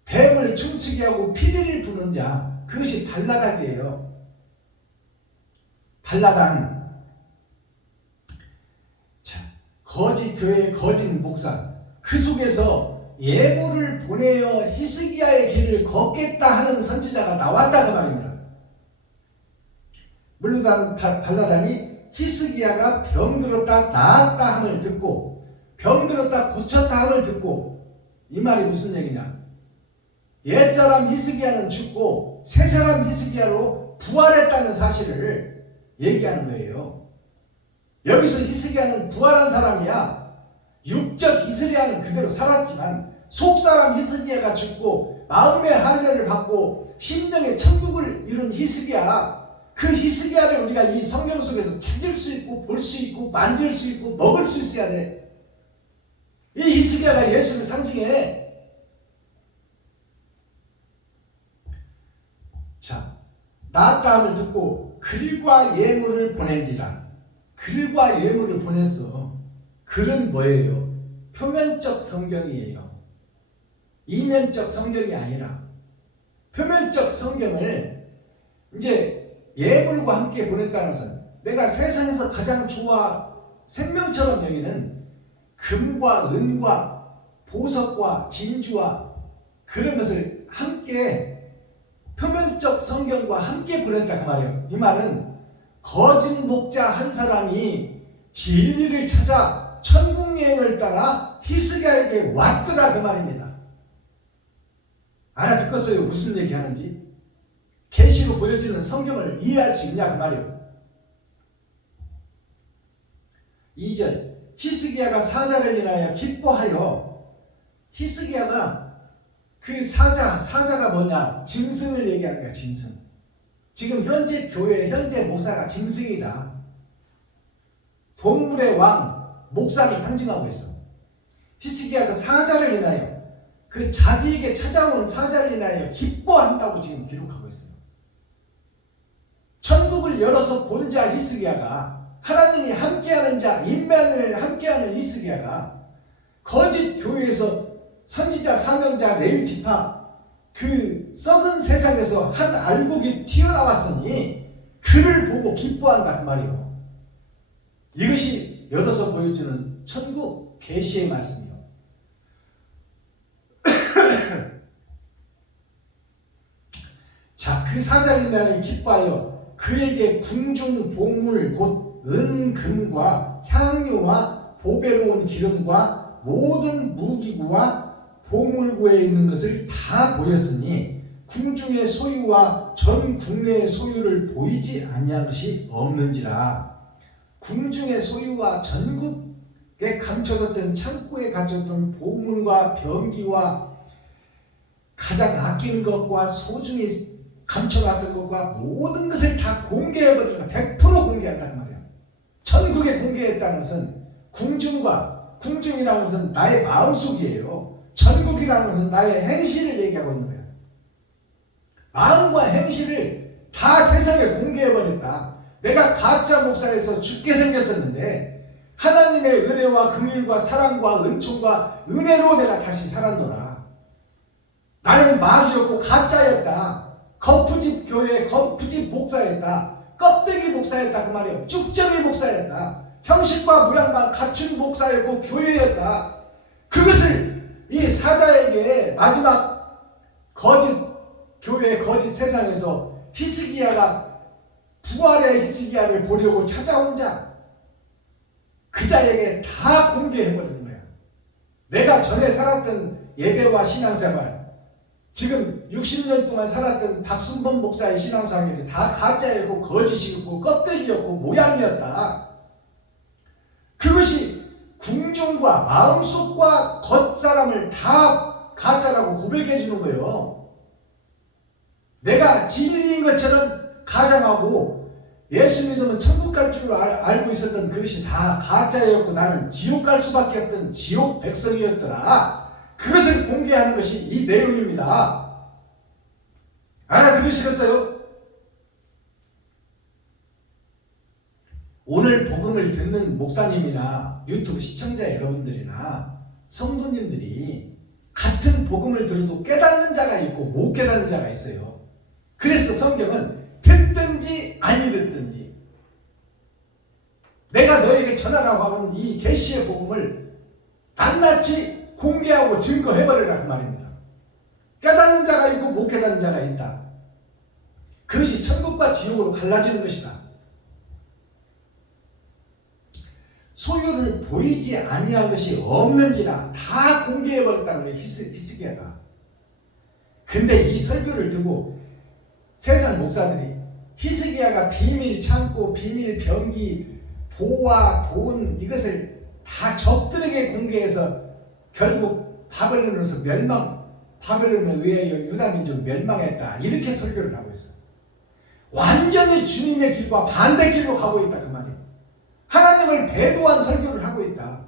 뱀을 춤추게 하고 피리를 부는 자, 그것이 발라닥이에요. 발라단. 거짓 교회, 거짓 목사, 그 속에서 예물을 보내어 히스기야의 길을 걷겠다 하는 선지자가 나왔다 그 말입니다. 물론 발라단이 히스기야가 병들었다 나았다 함을 듣고, 병들었다 고쳤다 함을 듣고, 이 말이 무슨 얘기냐? 옛사람 히스기야는 죽고 새사람 히스기야로 부활했다는 사실을 얘기하는 거예요. 여기서 히스기야는 부활한 사람이야. 육적 히스기야는 그대로 살았지만 속사람 히스기야가 죽고 마음의 할례를 받고 심령의 천국을 이룬 히스기야, 그 히스기야를 우리가 이 성경 속에서 찾을 수 있고 볼 수 있고 만질 수 있고 먹을 수 있어야 돼. 이 히스기야가 예수를 상징해. 자, 나았다함을 듣고 글과 예물을 보낸지라. 글과 예물을 보냈어. 글은 뭐예요? 표면적 성경이에요. 이면적 성경이 아니라 표면적 성경을 이제 예물과 함께 보냈다는 것은 내가 세상에서 가장 좋아 생명처럼 여기는 금과 은과 보석과 진주와 그런 것을 함께 표면적 성경과 함께 보냈다 그 말이에요. 이 말은 거짓 목자 한 사람이 진리를 찾아 천국 여행을 따라 히스기야에게 왔더라 그 말입니다. 알아듣겠어요? 무슨 얘기하는지? 계시로 보여지는 성경을 이해할 수 있냐 그 말이에요. 2절 히스기야가 사자를 인하여 기뻐하여. 히스기야가 그 사자가 뭐냐? 짐승을 얘기하는 거야. 짐승. 지금 현재 교회, 현재 목사가 짐승이다. 동물의 왕, 목사를 상징하고 있어. 히스기야가 사자를 인하여, 그 자기에게 찾아온 사자를 인하여 기뻐한다고 지금 기록하고 있어요. 천국을 열어서 본 자 히스기야가, 하나님이 함께하는 자, 임마누엘 함께하는 히스기야가 거짓 교회에서 선지자, 사명자, 레위 지파 그 썩은 세상에서 한 알곡이 튀어나왔으니 그를 보고 기뻐한다 그 말이에요. 이것이 열어서 보여주는 천국 계시의 말씀이요. 자, 그 사자를 인하여 기뻐하여 그에게 궁중 보물 곧 은금과 향유와 보배로운 기름과 모든 무기구와 보물고에 있는 것을 다 보였으니 궁중의 소유와 전 국내의 소유를 보이지 아니한 것이 없는지라. 궁중의 소유와 전국에 감춰졌던 창고에 갇혔던 보물과 병기와 가장 아끼는 것과 소중히 감춰놨던 것과 모든 것을 다 공개해버리라. 100% 공개한다는 말이야. 전국에 공개했다는 것은 궁중이라는 것은 나의 마음속이에요. 전국이라는 것은 나의 행실을 얘기하고 있는 거야. 마음과 행실을 다 세상에 공개해버렸다. 내가 가짜 목사에서 죽게 생겼었는데 하나님의 은혜와 긍휼과 사랑과 은총과 은혜로 내가 다시 살았노라. 나는 마귀였고 가짜였다. 거푸집 교회 거푸집 목사였다. 껍데기 목사였다 그 말이에요. 쭉정이 목사였다. 형식과 모양만 갖춘 목사였고 교회였다. 그것을 이 사자에게 마지막 거짓 교회 거짓 세상에서 히스기야가 부활의 히스기야를 보려고 찾아온 자, 그 자에게 다 공개해버리는 거야. 내가 전에 살았던 예배와 신앙생활, 지금 60년 동안 살았던 박순범 목사의 신앙생활이 다 가짜였고 거짓이었고 껍데기였고 모양이었다. 그것이 궁중과 마음속과 겉사람을 다 가짜라고 고백해 주는 거예요. 내가 진리인 것처럼 가장하고 예수 믿으면 천국 갈 줄 알고 있었던 그것이 다 가짜였고 나는 지옥 갈 수밖에 없던 지옥 백성이었더라. 그것을 공개하는 것이 이 내용입니다. 알아들으시겠어요? 오늘 복음을 듣는 목사님이나 유튜브 시청자 여러분들이나 성도님들이 같은 복음을 들어도 깨닫는 자가 있고 못 깨닫는 자가 있어요. 그래서 성경은 듣든지 아니 듣든지 내가 너에게 전하라고 하는 이 계시의 복음을 낱낱이 공개하고 증거해버리라 그 말입니다. 깨닫는 자가 있고 못 깨닫는 자가 있다. 그것이 천국과 지옥으로 갈라지는 것이다. 소유를 보이지 아니한 것이 없는지라 다 공개해버렸다는 거예요. 히스기야가. 근데 이 설교를 듣고 세상 목사들이 히스기야가 비밀 창고, 비밀 병기, 보화, 돈 이것을 다 적들에게 공개해서 결국 바벨론으로서 바벨론에 의하여 유다민족 멸망했다. 이렇게 설교를 하고 있어요. 완전히 주님의 길과 반대 길로 가고 있다 그 말이에요. 하나님을 배도한 설교를 하고 있다.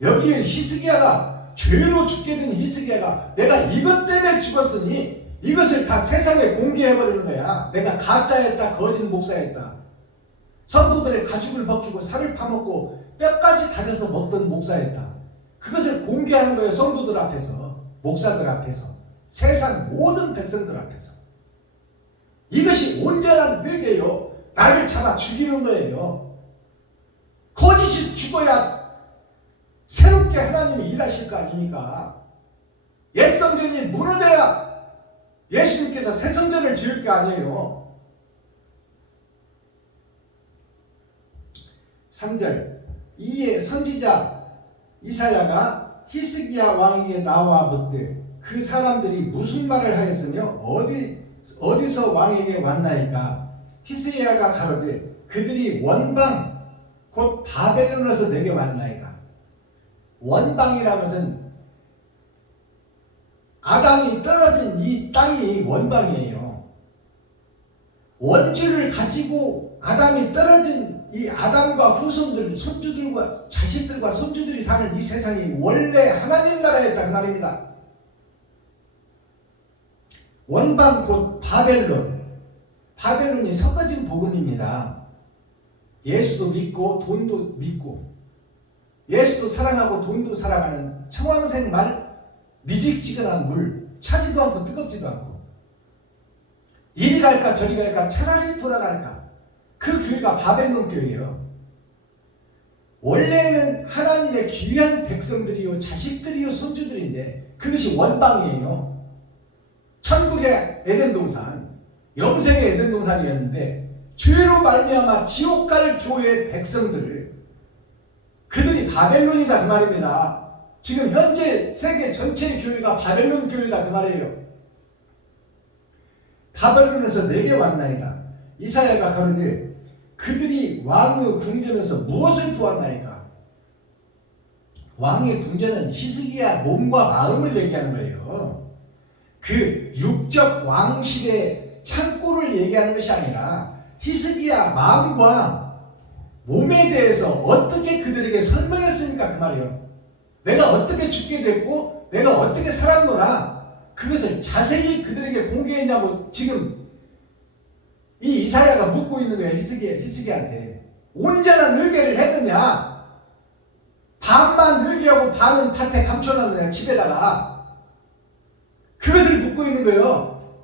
여기에 히스기야가 죄로 죽게 된 히스기야가 내가 이것 때문에 죽었으니 이것을 다 세상에 공개해버리는 거야. 내가 가짜였다, 거짓 목사였다. 성도들의 가죽을 벗기고 살을 파먹고 뼈까지 다져서 먹던 목사였다. 그것을 공개하는 거예요. 성도들 앞에서, 목사들 앞에서, 세상 모든 백성들 앞에서. 이것이 온전한 회개요. 나를 잡아 죽이는 거예요. 거짓이 죽어야 새롭게 하나님이 일하실 거 아닙니까? 옛 성전이 무너져야 예수님께서 새 성전을 지을 게 아니에요. 3절 이에 선지자 이사야가 히스기야 왕에게 나와 묻되 그 사람들이 무슨 말을 하였으며 어디서 왕에게 왔나이까? 히스기야가 가로되 그들이 원방 곧 바벨론에서 내게 왔나이다. 원방이라는 것은 아담이 떨어진 이 땅이 원방이에요. 원주를 가지고 아담이 떨어진 이 아담과 후손들, 손주들과 자식들과 손주들이 사는 이 세상이 원래 하나님 나라였다는 말입니다. 원방 곧 바벨론. 바벨론이 섞어진 복음입니다. 예수도 믿고 돈도 믿고 예수도 사랑하고 돈도 사랑하는 청황생말 미직지근한 물 차지도 않고 뜨겁지도 않고 이리 갈까 저리 갈까 차라리 돌아갈까 그 교회가 바벨론 교회예요. 원래는 하나님의 귀한 백성들이요 자식들이요 손주들인데 그것이 원방이에요. 천국의 에덴 동산 영생의 에덴 동산이었는데 죄로 말미암아 지옥 갈 교회의 백성들을 그들이 바벨론이다 그 말입니다. 지금 현재 세계 전체의 교회가 바벨론 교회다 그 말이에요. 바벨론에서 내게 왔나이다. 이사야가 가로되 그들이 왕의 궁전에서 무엇을 보았나이까? 왕의 궁전은 히스기야 몸과 마음을 얘기하는 거예요. 그 육적 왕실의 창고를 얘기하는 것이 아니라 히스기야 마음과 몸에 대해서 어떻게 그들에게 설명했으니까 그 말이에요. 내가 어떻게 죽게 됐고 내가 어떻게 살았노라 그것을 자세히 그들에게 공개했냐고 지금 이 이사야가 묻고 있는 거예요. 히스기야한테 온전한 회개를 했느냐, 반만 회개하고 반은 밭에 감춰놨느냐 집에다가 그것을 묻고 있는 거예요.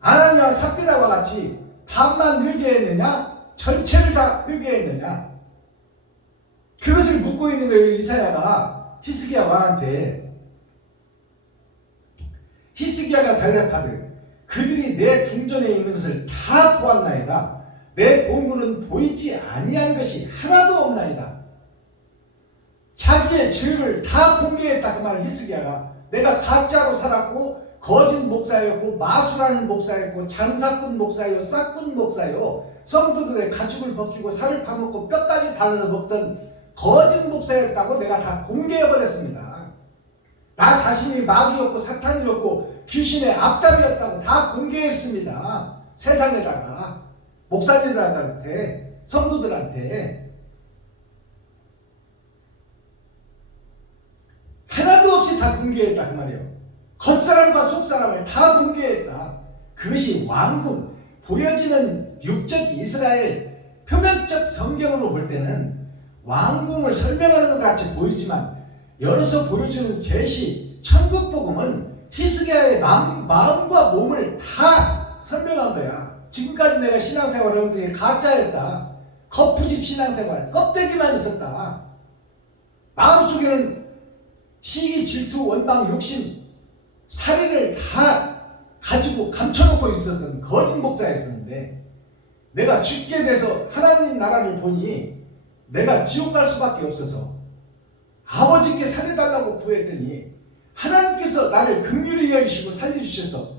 아나니아와 삽비라와 같이 반만 회개했느냐 전체를 다 회개했느냐 그것을 묻고 있는 거예요. 이사야가 히스기야 왕한테. 히스기야가 대답하되 그들이 내 궁전에 있는 것을 다 보았나이다. 내 보물은 보이지 아니한 것이 하나도 없나이다. 자기의 죄를 다 공개했다 그 말을 히스기야가. 내가 가짜로 살았고 거짓 목사였고 마술하는 목사였고 장사꾼 목사요 싹꾼 목사요 성도들의 가죽을 벗기고 살을 파먹고 뼈까지 달아서 먹던 거짓 목사였다고 내가 다 공개해버렸습니다. 나 자신이 마귀였고 사탄이었고 귀신의 앞잡이였다고 다 공개했습니다. 세상에다가 목사님들한테 성도들한테 하나도 없이 다 공개했다 그 말이에요. 겉사람과 속사람을 다 공개했다. 그것이 왕궁, 보여지는 육적 이스라엘 표면적 성경으로 볼 때는 왕궁을 설명하는 것 같이 보이지만 열어서 보여주는 계시 천국복음은 히스기야의 마음과 몸을 다 설명한 거야. 지금까지 내가 신앙생활을 하는 게 가짜였다. 거푸집 신앙생활, 껍데기만 있었다. 마음속에는 시기, 질투, 원망, 욕심, 살인을 다 가지고 감춰놓고 있었던 거짓 목사였었는데, 내가 죽게 돼서 하나님 나라를 보니 내가 지옥 갈 수밖에 없어서 아버지께 살려달라고 구했더니 하나님께서 나를 긍휼히 여기시고 살려주셔서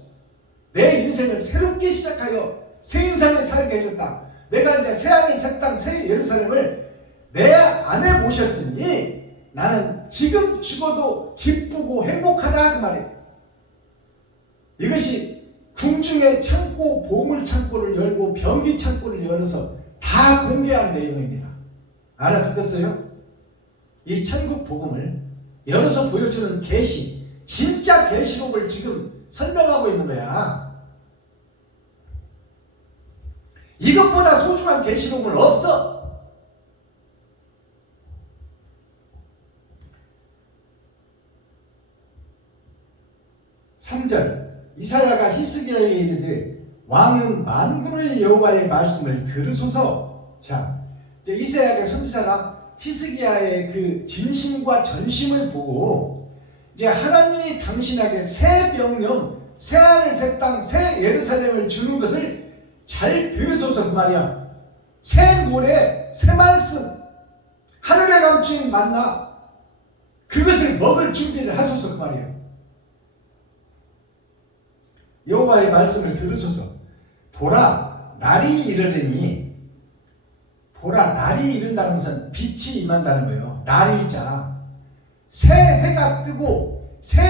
내 인생을 새롭게 시작하여 새 인생을 살게 해줬다. 내가 이제 새하늘 새 땅 새 예루살렘을 내 안에 모셨으니 나는 지금 죽어도 기쁘고 행복하다, 그 말이에요. 이것이 궁중의 창고, 보물 창고를 열고 병기 창고를 열어서 다 공개한 내용입니다. 알아듣겠어요? 이 천국 복음을 열어서 보여주는 계시, 진짜 계시록을 지금 설명하고 있는 거야. 이것보다 소중한 계시록은 없어. (3절) 이사야가 히스기야에게 이르되 왕은 만군의 여호와의 말씀을 들으소서. 자, 이사야가 선지자가 히스기야의 그 진심과 전심을 보고 이제 하나님이 당신에게 새 명령, 새 하늘 새 땅 새 예루살렘을 주는 것을 잘 들으소서, 그 말이야. 새 노래, 새 말씀, 하늘에 감춘 만나, 그것을 먹을 준비를 하소서, 그 말이야. 여호와의 말씀을 들으소서. 보라, 날이 이르리니, 보라, 날이 이른다는 것은 빛이 임한다는 거예요. 날일자. 새 해가 뜨고 새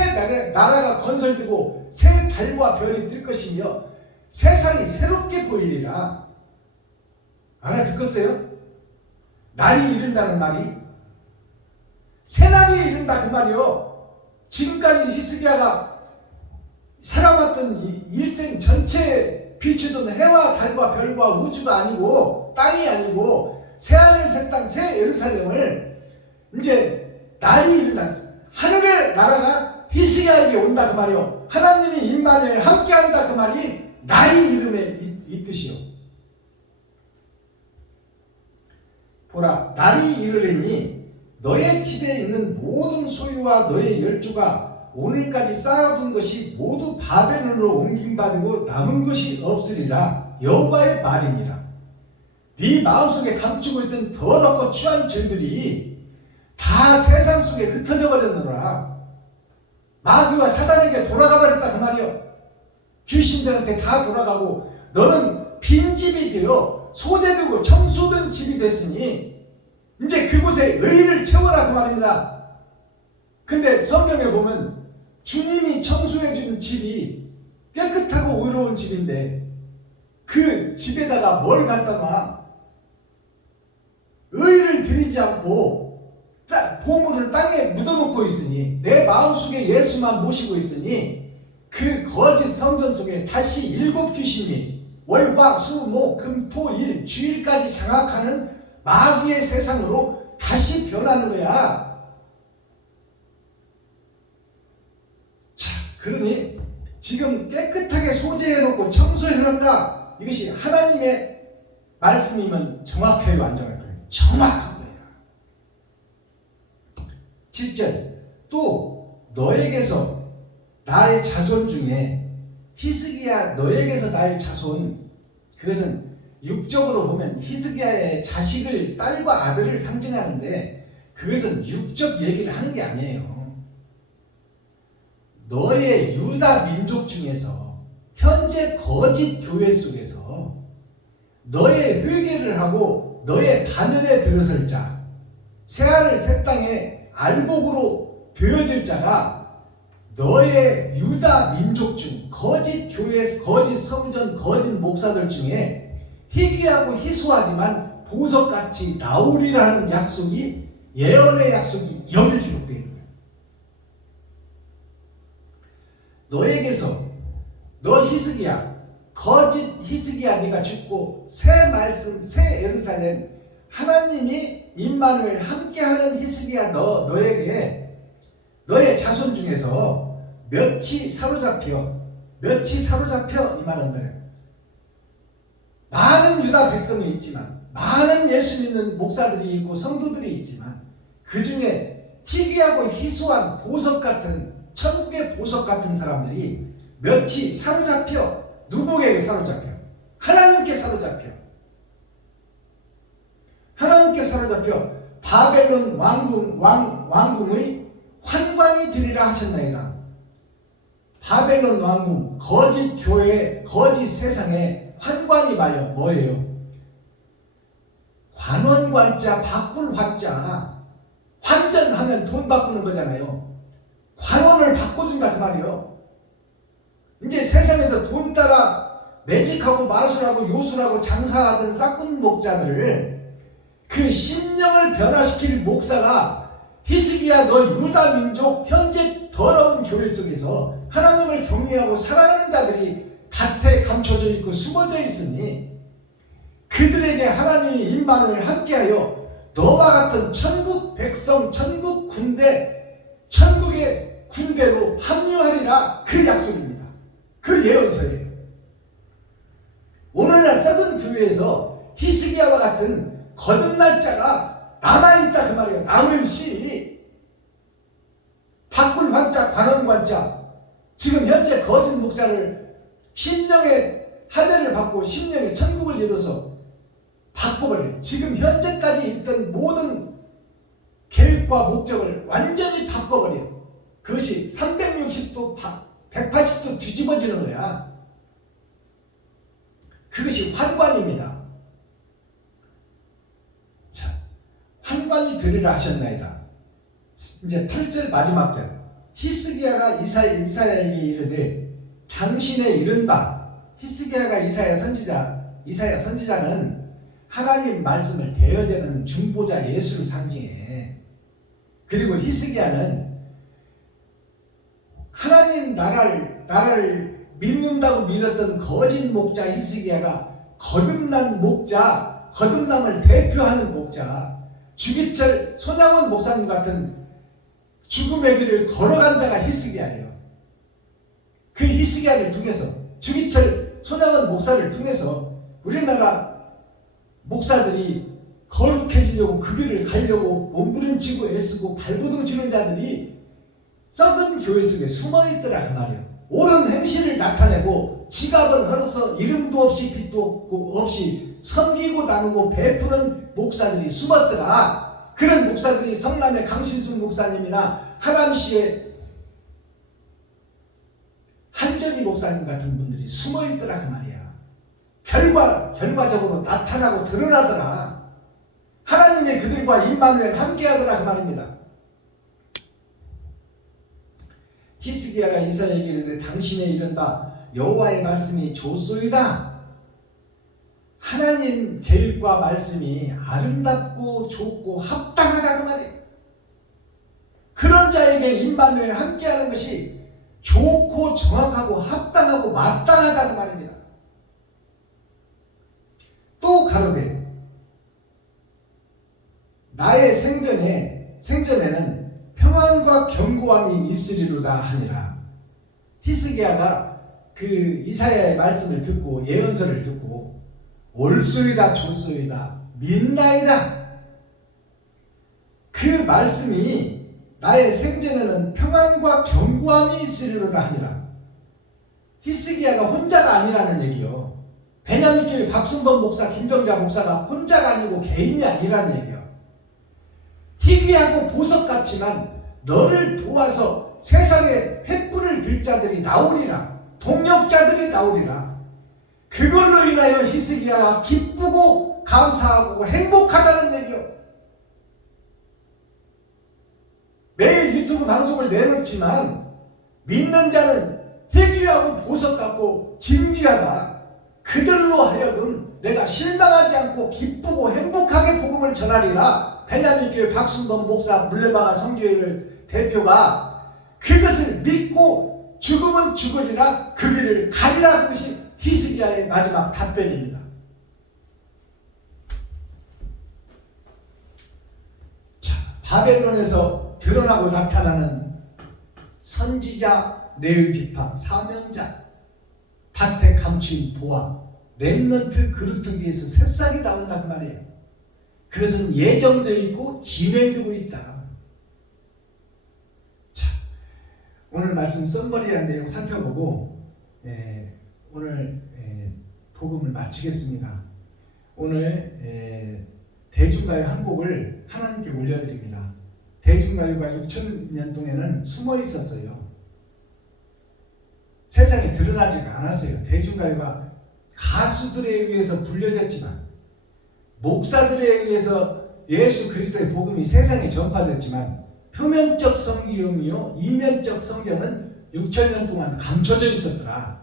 나라가 건설되고 새 달과 별이 뜰 것이며 세상이 새롭게 보이리라. 알아듣겠어요? 날이 이른다는 말이 새날이 이른다, 그 말이요. 지금까지 히스기야가 살아왔던 이 일생 전체에 비추던 해와 달과 별과 우주가 아니고 땅이 아니고 새하늘 새 땅 새 예루살렘을 이제 날이 이른다, 하늘의 나라가 히스기야에게 온다, 그 말이요. 하나님이 임마누엘 함께한다, 그 말이 날이 이름에 이 뜻이요. 보라, 날이 이르리니 너의 집에 있는 모든 소유와 너의 열조가 오늘까지 쌓아둔 것이 모두 바벨론으로 옮김받고 남은 것이 없으리라. 여호와의 말입니다. 네 마음속에 감추고 있던 더럽고 추한 죄들이 다 세상 속에 흩어져 버렸노라. 마귀와 사단에게 돌아가 버렸다, 그 말이요. 귀신들한테 다 돌아가고 너는 빈집이 되어 소재되고 청소된 집이 됐으니 이제 그곳에 의를 채워라, 그 말입니다. 근데 성경에 보면 주님이 청소해 준 집이 깨끗하고 의로운 집인데 그 집에다가 뭘 갖다 놔? 의를 드리지 않고 보물을 땅에 묻어놓고 있으니, 내 마음속에 예수만 모시고 있으니 그 거짓 성전 속에 다시 7 귀신이 월, 화, 수, 목, 금, 토, 일, 주일까지 장악하는 마귀의 세상으로 다시 변하는 거야. 자, 그러니 지금 깨끗하게 소재해놓고 청소해놨다. 이것이 하나님의 말씀이면 정확해요, 안 정확해요? 정확한 거예요. 7절 또 너에게서 날 자손 중에, 히스기야 너에게서 날 자손, 그것은 육적으로 보면 히스기야의 자식을, 딸과 아들을 상징하는데 그것은 육적 얘기를 하는 게 아니에요. 너의 유다 민족 중에서 현재 거짓 교회 속에서 너의 회개를 하고 너의 바늘에 들어설 자, 새하늘 새 땅에 알복으로 되어질 자가 너의 유다 민족 중 거짓 교회, 거짓 성전, 거짓 목사들 중에 희귀하고 희소하지만 보석같이 나오리라는 약속이, 예언의 약속이 여기 기록되어 있는 거예요. 너에게서, 너 히스기야, 거짓 히스기야, 네가 죽고 새 말씀, 새 예루살렘, 하나님이 임마누엘 함께하는 히스기야 너에게, 너의 자손 중에서 몇이 사로잡혀 이 말은 거예요. 많은 유다 백성이 있지만 많은 예수 믿는 목사들이 있고 성도들이 있지만 그 중에 희귀하고 희소한 보석 같은 천국의 보석 같은 사람들이 몇이 사로잡혀 누구에게 사로잡혀? 하나님께 사로잡혀. 하나님께 사로잡혀 바벨론 왕궁의 환관이 되리라 하셨나이다. 바벨론 왕궁, 거짓 교회, 거짓 세상에 환관이 말이요. 뭐예요? 관원관자, 바꿀 환자. 환전하면 돈 바꾸는 거잖아요. 관원을 바꿔준다 그 말이요. 이제 세상에서 돈 따라 매직하고 마술하고 요술하고 장사하던 싹군 목자들을 그 심령을 변화시킬 목사가 히스기야 너 유다 민족 현재 더러운 교회 속에서 하나님을 경외하고 사랑하는 자들이 밭에 감춰져 있고 숨어져 있으니 그들에게 하나님의 임만을 함께하여 너와 같은 천국 백성, 천국 군대, 천국의 군대로 합류하리라. 그 약속입니다. 그 예언서예요. 오늘날 썩은 교회에서 히스기야와 같은 거듭날 자가 남아있다 그 말이에요. 남은 씨 바꾼 환자, 관원관자, 지금 현재 거짓 목자를 심령의 할례를 받고 심령의 천국을 이뤄서 바꿔버려요. 지금 현재까지 있던 모든 계획과 목적을 완전히 바꿔버려요. 그것이 360도 180도 뒤집어지는 거야. 그것이 환관입니다. 자, 환관이 되리라 하셨나이다. 이제 8절 마지막 절. 히스기야가 이사야에게 이르되 당신의 이른 바, 히스기야가 이사야 선지자는 하나님 말씀을 대여되는 중보자 예수를 상징해. 그리고 히스기야는 하나님 나라를 믿는다고 믿었던 거짓 목자 히스기야가 거듭난 목자, 거듭남을 대표하는 목자, 주기철 손양원 목사님 같은 죽음의 길을 걸어간 자가 히스기야예요. 그 히스기야를 통해서, 주기철 손양원 목사를 통해서 우리나라 목사들이 거룩해지려고 그 길을 가려고 몸부림치고 애쓰고 발버둥 치는 자들이 썩은 교회 속에 숨어있더라 그 말이에요. 옳은 행실을 나타내고 지갑을 헐어서 이름도 없이 빛도 없이 섬기고 나누고 베푸는 목사들이 숨었더라. 그런 목사들이 성남의 강신순 목사님이나 하남시의 한전희 목사님 같은 분들이 숨어있더라 그 말이야. 결과적으로 나타나고 드러나더라. 하나님의 그들과 임마누엘 함께하더라 그 말입니다. 히스기야가 이사야에게 이르되 당신의 이른 바 여호와의 말씀이 좋소이다. 하나님 계획과 말씀이 아름답고 좋고 합당하다 그 말이에요. 그런 자에게 임마누엘 함께하는 것이 좋고 정확하고 합당하고 마땅하다 그 말입니다. 또 가로되 나의 생전에는 평안과 견고함이 있으리로다 하니라. 히스기야가 그 이사야의 말씀을 듣고 예언서를 듣고 옳소이다 좋소이다 믿나이다. 그 말씀이 나의 생전에는 평안과 견고함이 있으리로다 하니라. 히스기야가 혼자가 아니라는 얘기요. 베냐민교회 박순범 목사, 김정자 목사가 혼자가 아니고 개인이 아니라는 얘기요. 희귀하고 보석 같지만 너를 도와서 세상에 횃불을 들 자들이 나오리라. 동력자들이 나오리라. 그걸로 인하여 히스기야가 기쁘고 감사하고 행복하다는 얘기요. 매일 유튜브 방송을 내놓지만 믿는 자는 희귀하고 보석 같고 진귀하다. 그들로 하여금 내가 실망하지 않고 기쁘고 행복하게 복음을 전하리라. 베냐민교회 박순범 목사 물레방아 선교회를 대표가 그것을 믿고 죽으면 죽으리라 그 길을 가리라. 그것이 히스기야의 마지막 답변입니다. 자, 바벨론에서 드러나고 나타나는 선지자, 레위 지파, 사명자, 밭에 감춘 보화, 렘넌트 그루트 위에서 새싹이 나온다 그 말이에요. 그것은 예정되어 있고 진행되고 있다. 자, 오늘 말씀 썸머리한 내용 살펴보고 오늘 복음을 마치겠습니다. 오늘 대중가요 한 곡을 하나님께 올려드립니다. 대중가요가 6,000년 동안은 숨어 있었어요. 세상에 드러나지가 않았어요. 대중가요가 가수들에 의해서 불려졌지만, 목사들에 의해서 예수 그리스도의 복음이 세상에 전파됐지만, 표면적 성경이요 이면적 성경은 6,000년 동안 감춰져 있었더라.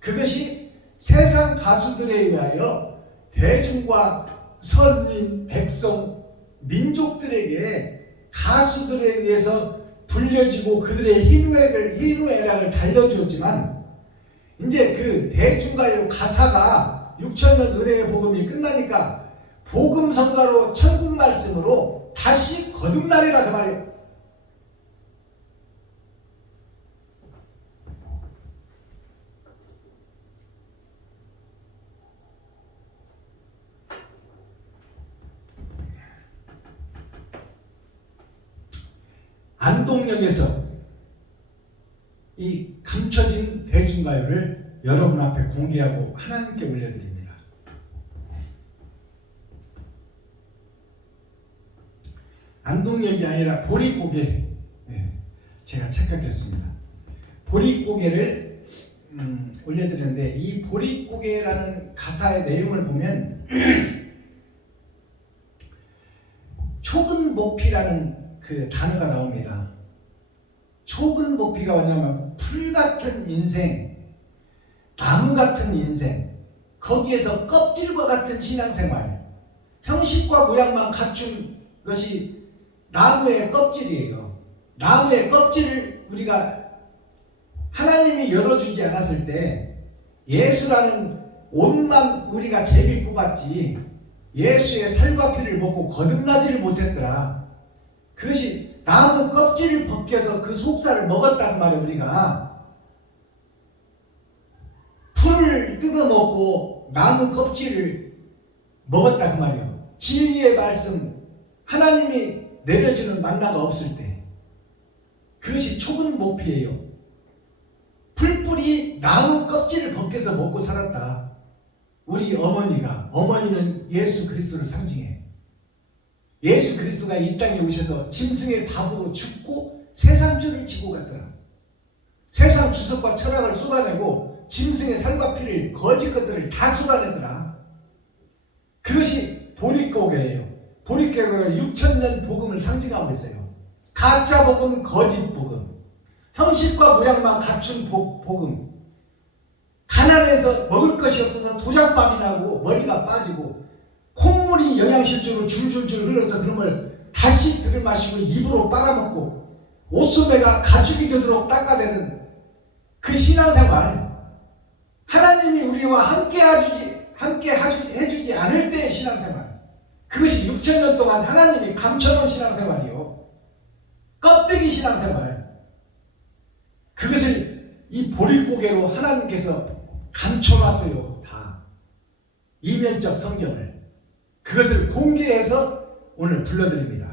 그것이 세상 가수들에 의하여 대중과 선민, 백성, 민족들에게 가수들에 의해서 불려지고 그들의 희노애락을 달려주었지만, 이제 그 대중가요 가사가 6,000년 은혜의 복음이 끝나니까 복음 성가로 천국 말씀으로 다시 거듭나리라 그 말이에요. 안동역에서 이 감춰진 대중가요를 여러분 앞에 공개하고 하나님께 올려드립니다. 안동역이 아니라 보릿고개, 제가 착각했습니다. 보릿고개를 올려드리는데, 이 보릿고개라는 가사의 내용을 보면 초근목피라는 그 단어가 나옵니다. 초근목피가 뭐냐면 풀 같은 인생, 나무 같은 인생, 거기에서 껍질과 같은 신앙생활, 형식과 모양만 갖춘 것이 나무의 껍질이에요. 나무의 껍질을 우리가 하나님이 열어주지 않았을 때 예수라는 옷만 우리가 제비 뽑았지 예수의 살과 피를 먹고 거듭나지를 못했더라. 그것이 나무 껍질을 벗겨서 그 속살을 먹었단 말이에요. 우리가 풀을 뜯어먹고 나무 껍질을 먹었다 그 말이에요. 진리의 말씀, 하나님이 내려주는 만나가 없을 때, 그것이 초근목피예요. 풀뿌리 나무 껍질을 벗겨서 먹고 살았다. 우리 어머니는 예수 그리스도를 상징해. 예수 그리스도가 이 땅에 오셔서 짐승의 답으로 죽고 세상죄를 지고 갔더라. 세상 주석과 철학을 쏟아내고 짐승의 살과 피를, 거짓 것들을 다 쏟아내더라. 그것이 보릿고개예요. 보릿고개가 6,000년 복음을 상징하고 있어요. 가짜 복음, 거짓 복음, 형식과 모양만 갖춘 복음, 가난해서 먹을 것이 없어서 도장밥이 나고 머리가 빠지고 콧물이 영양실조로 줄줄줄 흘러서 그런 걸 다시 들이마시고 입으로 빨아먹고 옷소매가 가죽이 되도록 닦아내는 그 신앙생활, 하나님이 우리와 함께 해주지 않을 때의 신앙생활, 그것이 6,000년 동안 하나님이 감춰놓은 신앙생활이요, 껍데기 신앙생활, 그것을 이 보릿고개로 하나님께서 감춰놨어요. 다 이면적 성경을, 그것을 공개해서 오늘 불러드립니다.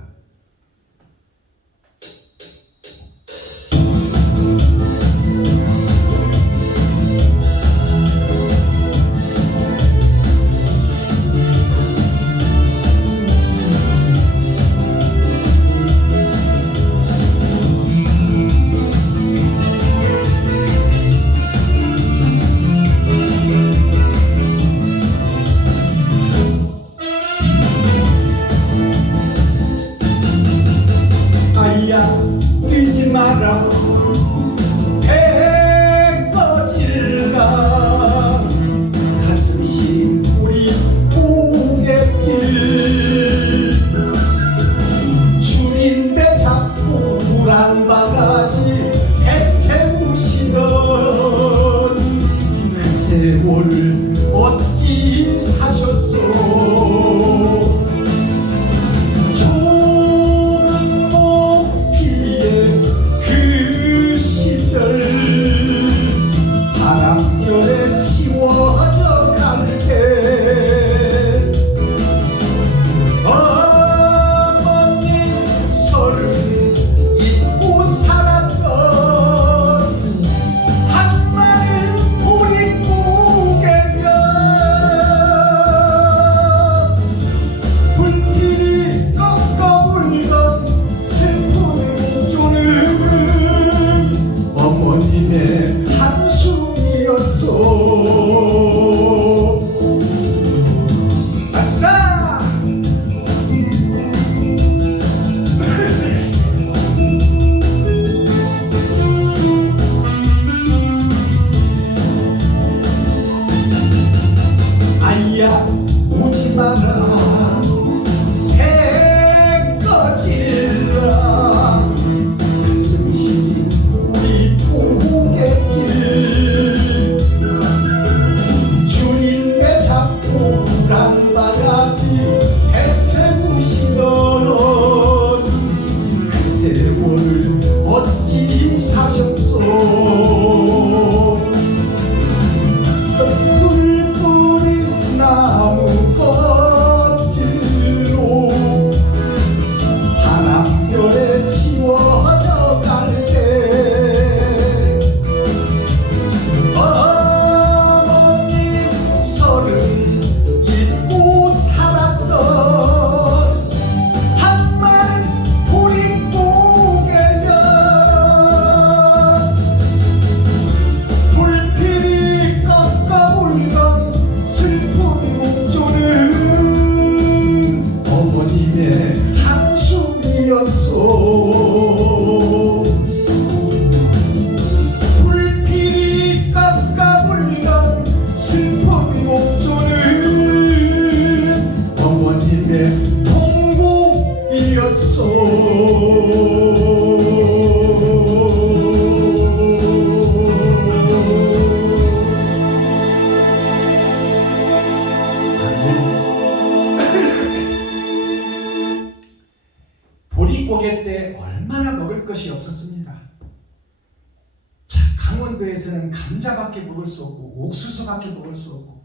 강원도에서는 감자밖에 먹을 수 없고 옥수수밖에 먹을 수 없고,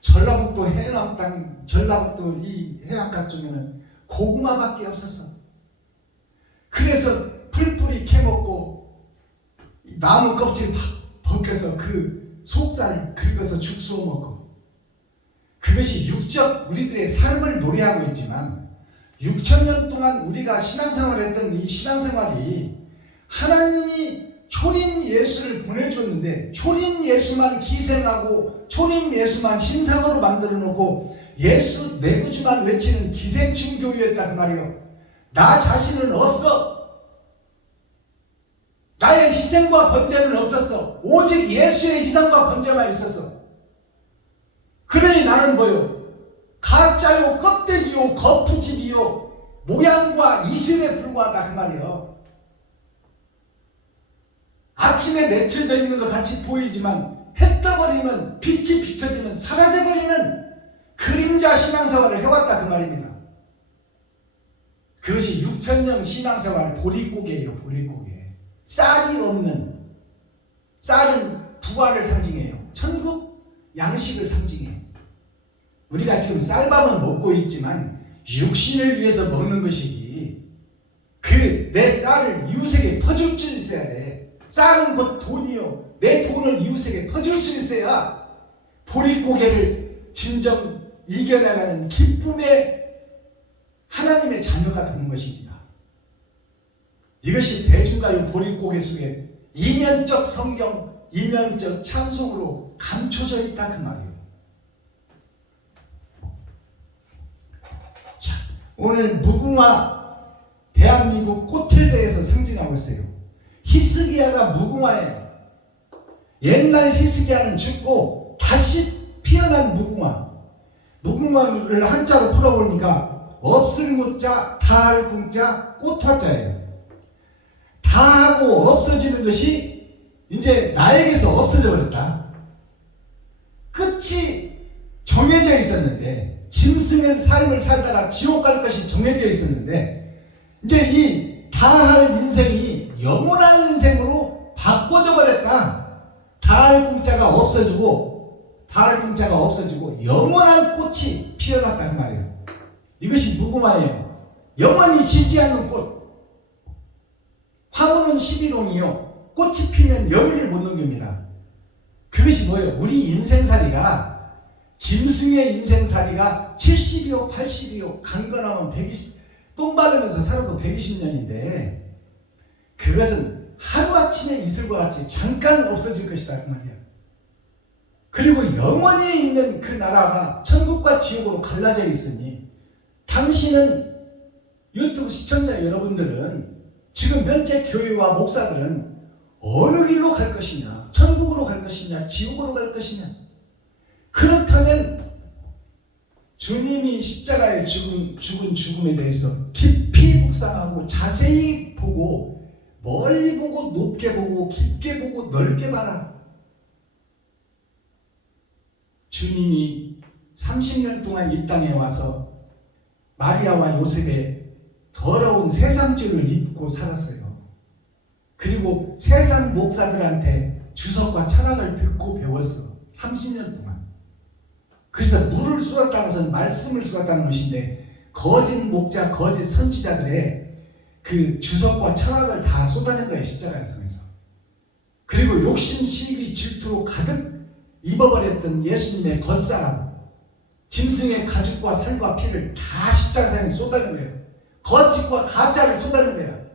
전라북도 해남 땅, 전라북도 이 해안가 쪽에는 고구마밖에 없었어. 그래서 풀뿌리 캐먹고 나무 껍질 벗겨서 그 속살 긁어서 죽 쏘 먹고, 그것이 육적 우리들의 삶을 노래하고 있지만 6,000년 동안 우리가 신앙생활을 했던 이 신앙생활이 하나님이 초림 예수를 보내줬는데 초림 예수만 희생하고 초림 예수만 신상으로 만들어 놓고 예수 내 구주만 외치는 기생충 교회였다 그 말이요. 나 자신은 없어. 나의 희생과 번제는 없었어. 오직 예수의 희생과 번제만 있었어. 그러니 나는 뭐요? 가짜요, 껍데기요, 거푸집이요, 모양과 이슬에 불과하다 그 말이요. 아침에 내쳐져 있는 것 같이 보이지만 해 떠버리면, 빛이 비춰지면 사라져버리는 그림자 신앙생활을 해왔다 그 말입니다. 그것이 6,000년 신앙생활 보릿고개예요. 보릿고개. 쌀이 없는, 쌀은 부활을 상징해요. 천국 양식을 상징해요. 우리가 지금 쌀밥은 먹고 있지만 육신을 위해서 먹는 것이지, 그 내 쌀을 이웃에게 퍼줄 줄 있어야 돼. 쌀은 곧 돈이요. 내 돈을 이웃에게 퍼줄 수 있어야 보릿고개를 진정 이겨나가는 기쁨의 하나님의 자녀가 되는 것입니다. 이것이 대중가요 보릿고개 속에 이면적 성경, 이면적 찬송으로 감춰져 있다 그 말이에요. 자, 오늘 무궁화, 대한민국 꽃에 대해서 상징하고 있어요. 히스기야가 무궁화예요. 옛날 히스기야는 죽고 다시 피어난 무궁화. 무궁화를 한자로 풀어보니까 없을 무자, 다할 궁자, 꽃화자예요. 다하고 없어지는 것이 이제 나에게서 없어져 버렸다. 끝이 정해져 있었는데, 짐승의 삶을 살다가 지옥 갈 것이 정해져 있었는데, 이제 이 다할 인생이 영원한 인생으로 바꿔져 버렸다. 다할 궁자가 없어지고 영원한 꽃이 피어났다 그 말이에요. 이것이 무궁화예요. 영원히 지지 않는 꽃. 화분은 12동이요. 꽃이 피면 열흘을 못 넘깁니다. 그것이 뭐예요? 우리 인생살이가, 짐승의 인생살이가 70이요 80이요 강건하면 120, 똥 바르면서 살아도 120년인데 그것은 하루아침에 이슬과 같이 잠깐 없어질 것이다 그 말이야. 그리고 영원히 있는 그 나라가 천국과 지옥으로 갈라져 있으니, 당신은, 유튜브 시청자 여러분들은, 지금 현재 교회와 목사들은 어느 길로 갈 것이냐, 천국으로 갈 것이냐, 지옥으로 갈 것이냐. 그렇다면 주님이 십자가에 죽은 죽음에 대해서 깊이 묵상하고 자세히 보고, 멀리 보고, 높게 보고, 깊게 보고, 넓게 봐라. 주님이 30년 동안 이 땅에 와서 마리아와 요셉의 더러운 세상죄를 입고 살았어요. 그리고 세상 목사들한테 주석과 철학을 듣고 배웠어. 30년 동안. 그래서 물을 쏟았다는 것은 말씀을 쏟았다는 것인데, 거짓 목자, 거짓 선지자들의 그 주석과 철학을 다 쏟아낸 거예요. 십자가에서. 그리고 욕심, 시기, 질투로 가득 입어버렸던 예수님의 겉사람, 짐승의 가죽과 살과 피를 다 십자가에 쏟아낸 거예요. 거짓과 가짜를 쏟아낸 거예요.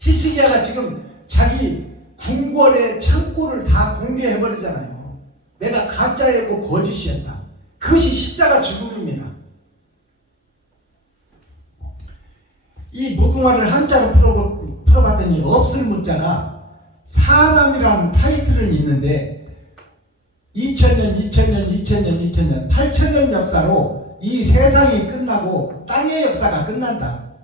히스기야가 지금 자기 궁궐의 창고를 다 공개해버리잖아요. 내가 가짜였고 거짓이었다. 그것이 십자가 죽음입니다. 이 무궁화를 한자로 풀어봤더니 없을 무자가 사람이라는 타이틀은 있는데, 2000년 8,000년 역사로 이 세상이 끝나고 땅의 역사가 끝난다.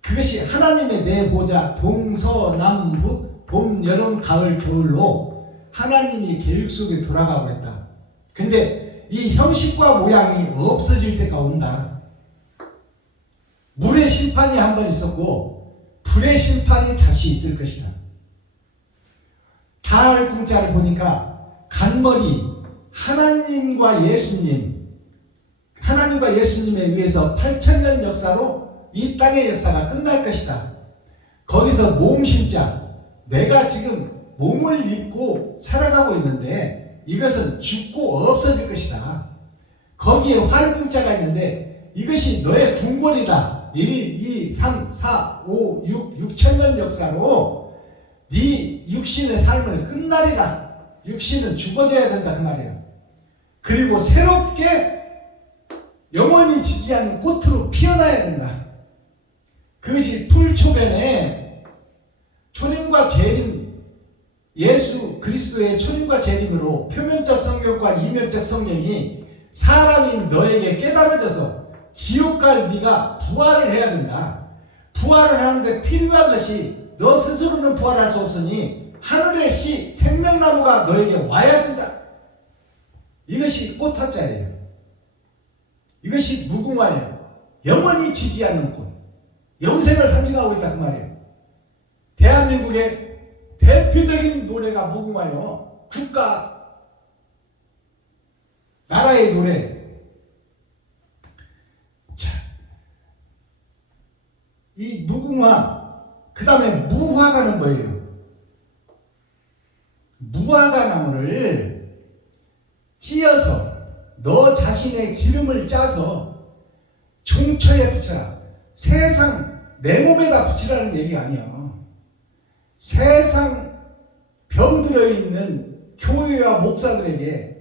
그것이 하나님의 내보자 동서남북 봄 여름 가을 겨울로 하나님이 계획 속에 돌아가고 있다. 근데 이 형식과 모양이 없어질 때가 온다. 물의 심판이 한 번 있었고 불의 심판이 다시 있을 것이다. 다 활궁자를 보니까 간머리 하나님과 예수님에 의해서 8,000년 역사로 이 땅의 역사가 끝날 것이다. 거기서 몸신자, 내가 지금 몸을 입고 살아가고 있는데 이것은 죽고 없어질 것이다. 거기에 활궁자가 있는데 이것이 너의 궁궐이다. 1, 2, 3, 4, 5, 6천 역사로 네 육신의 삶을 끝나리라. 육신은 죽어져야 된다 그 말이에요. 그리고 새롭게 영원히 지지 않는 꽃으로 피어나야 된다. 그것이 풀초변에 초림과 재림, 예수 그리스도의 초림과 재림으로 표면적 성경과 이면적 성경이 사람인 너에게 깨달아져서 지옥 갈 네가 부활을 해야 된다. 부활을 하는데 필요한 것이 너 스스로는 부활할 수 없으니 하늘의 씨 생명나무가 너에게 와야 된다. 이것이 꽃화자예요. 이것이 무궁화예요. 영원히 지지 않는 꽃. 영생을 상징하고 있다 그 말이에요. 대한민국의 대표적인 노래가 무궁화요. 국가 나라의 노래. 자, 이 무궁화, 그 다음에 무화과는 뭐예요? 무화과 나무를 찧어서 너 자신의 기름을 짜서 종처에 붙여라. 세상 내 몸에다 붙이라는 얘기가 아니야. 세상 병들어 있는 교회와 목사들에게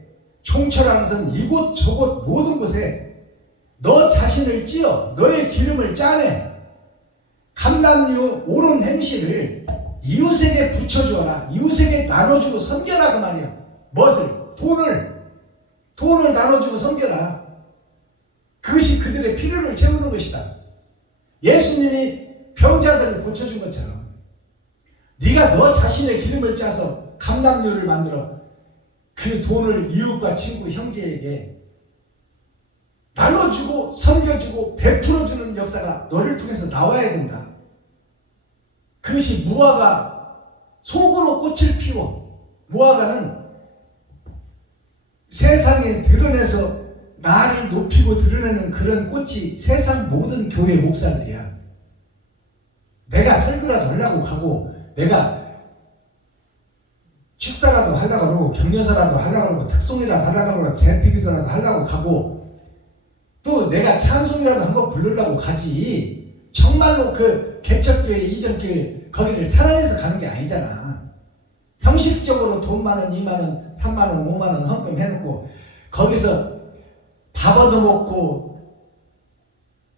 총철하는 것은 이곳 저곳 모든 곳에 너 자신을 찧어 너의 기름을 짜내. 감남류 옳은 행실을 이웃에게 붙여주어라. 이웃에게 나눠주고 섬겨라 그 말이야. 무엇을? 돈을 나눠주고 섬겨라. 그것이 그들의 필요를 채우는 것이다. 예수님이 병자들을 고쳐준 것처럼 네가 너 자신의 기름을 짜서 감남류를 만들어 그 돈을 이웃과 친구 형제에게 나눠주고 섬겨주고 베풀어주는 역사가 너를 통해서 나와야 된다. 그것이 무화과 속으로 꽃을 피워. 무화과는 세상에 드러내서 나를 높이고 드러내는 그런 꽃이 세상 모든 교회 목사들이야. 내가 설교라도 하려고 하고 내가 축사라도 하려고 하고 격려사라도 하려고 하고 특송이라도 하려고 하고 재피기도라도 하려고 가고 또 내가 찬송이라도 한 거 부르려고 가지. 정말로 그 개척교회 이전교회 거기를 사랑해서 가는 게 아니잖아. 형식적으로 돈 10,000원, 20,000원, 30,000원, 50,000원 헌금 해놓고 거기서 밥 얻어먹고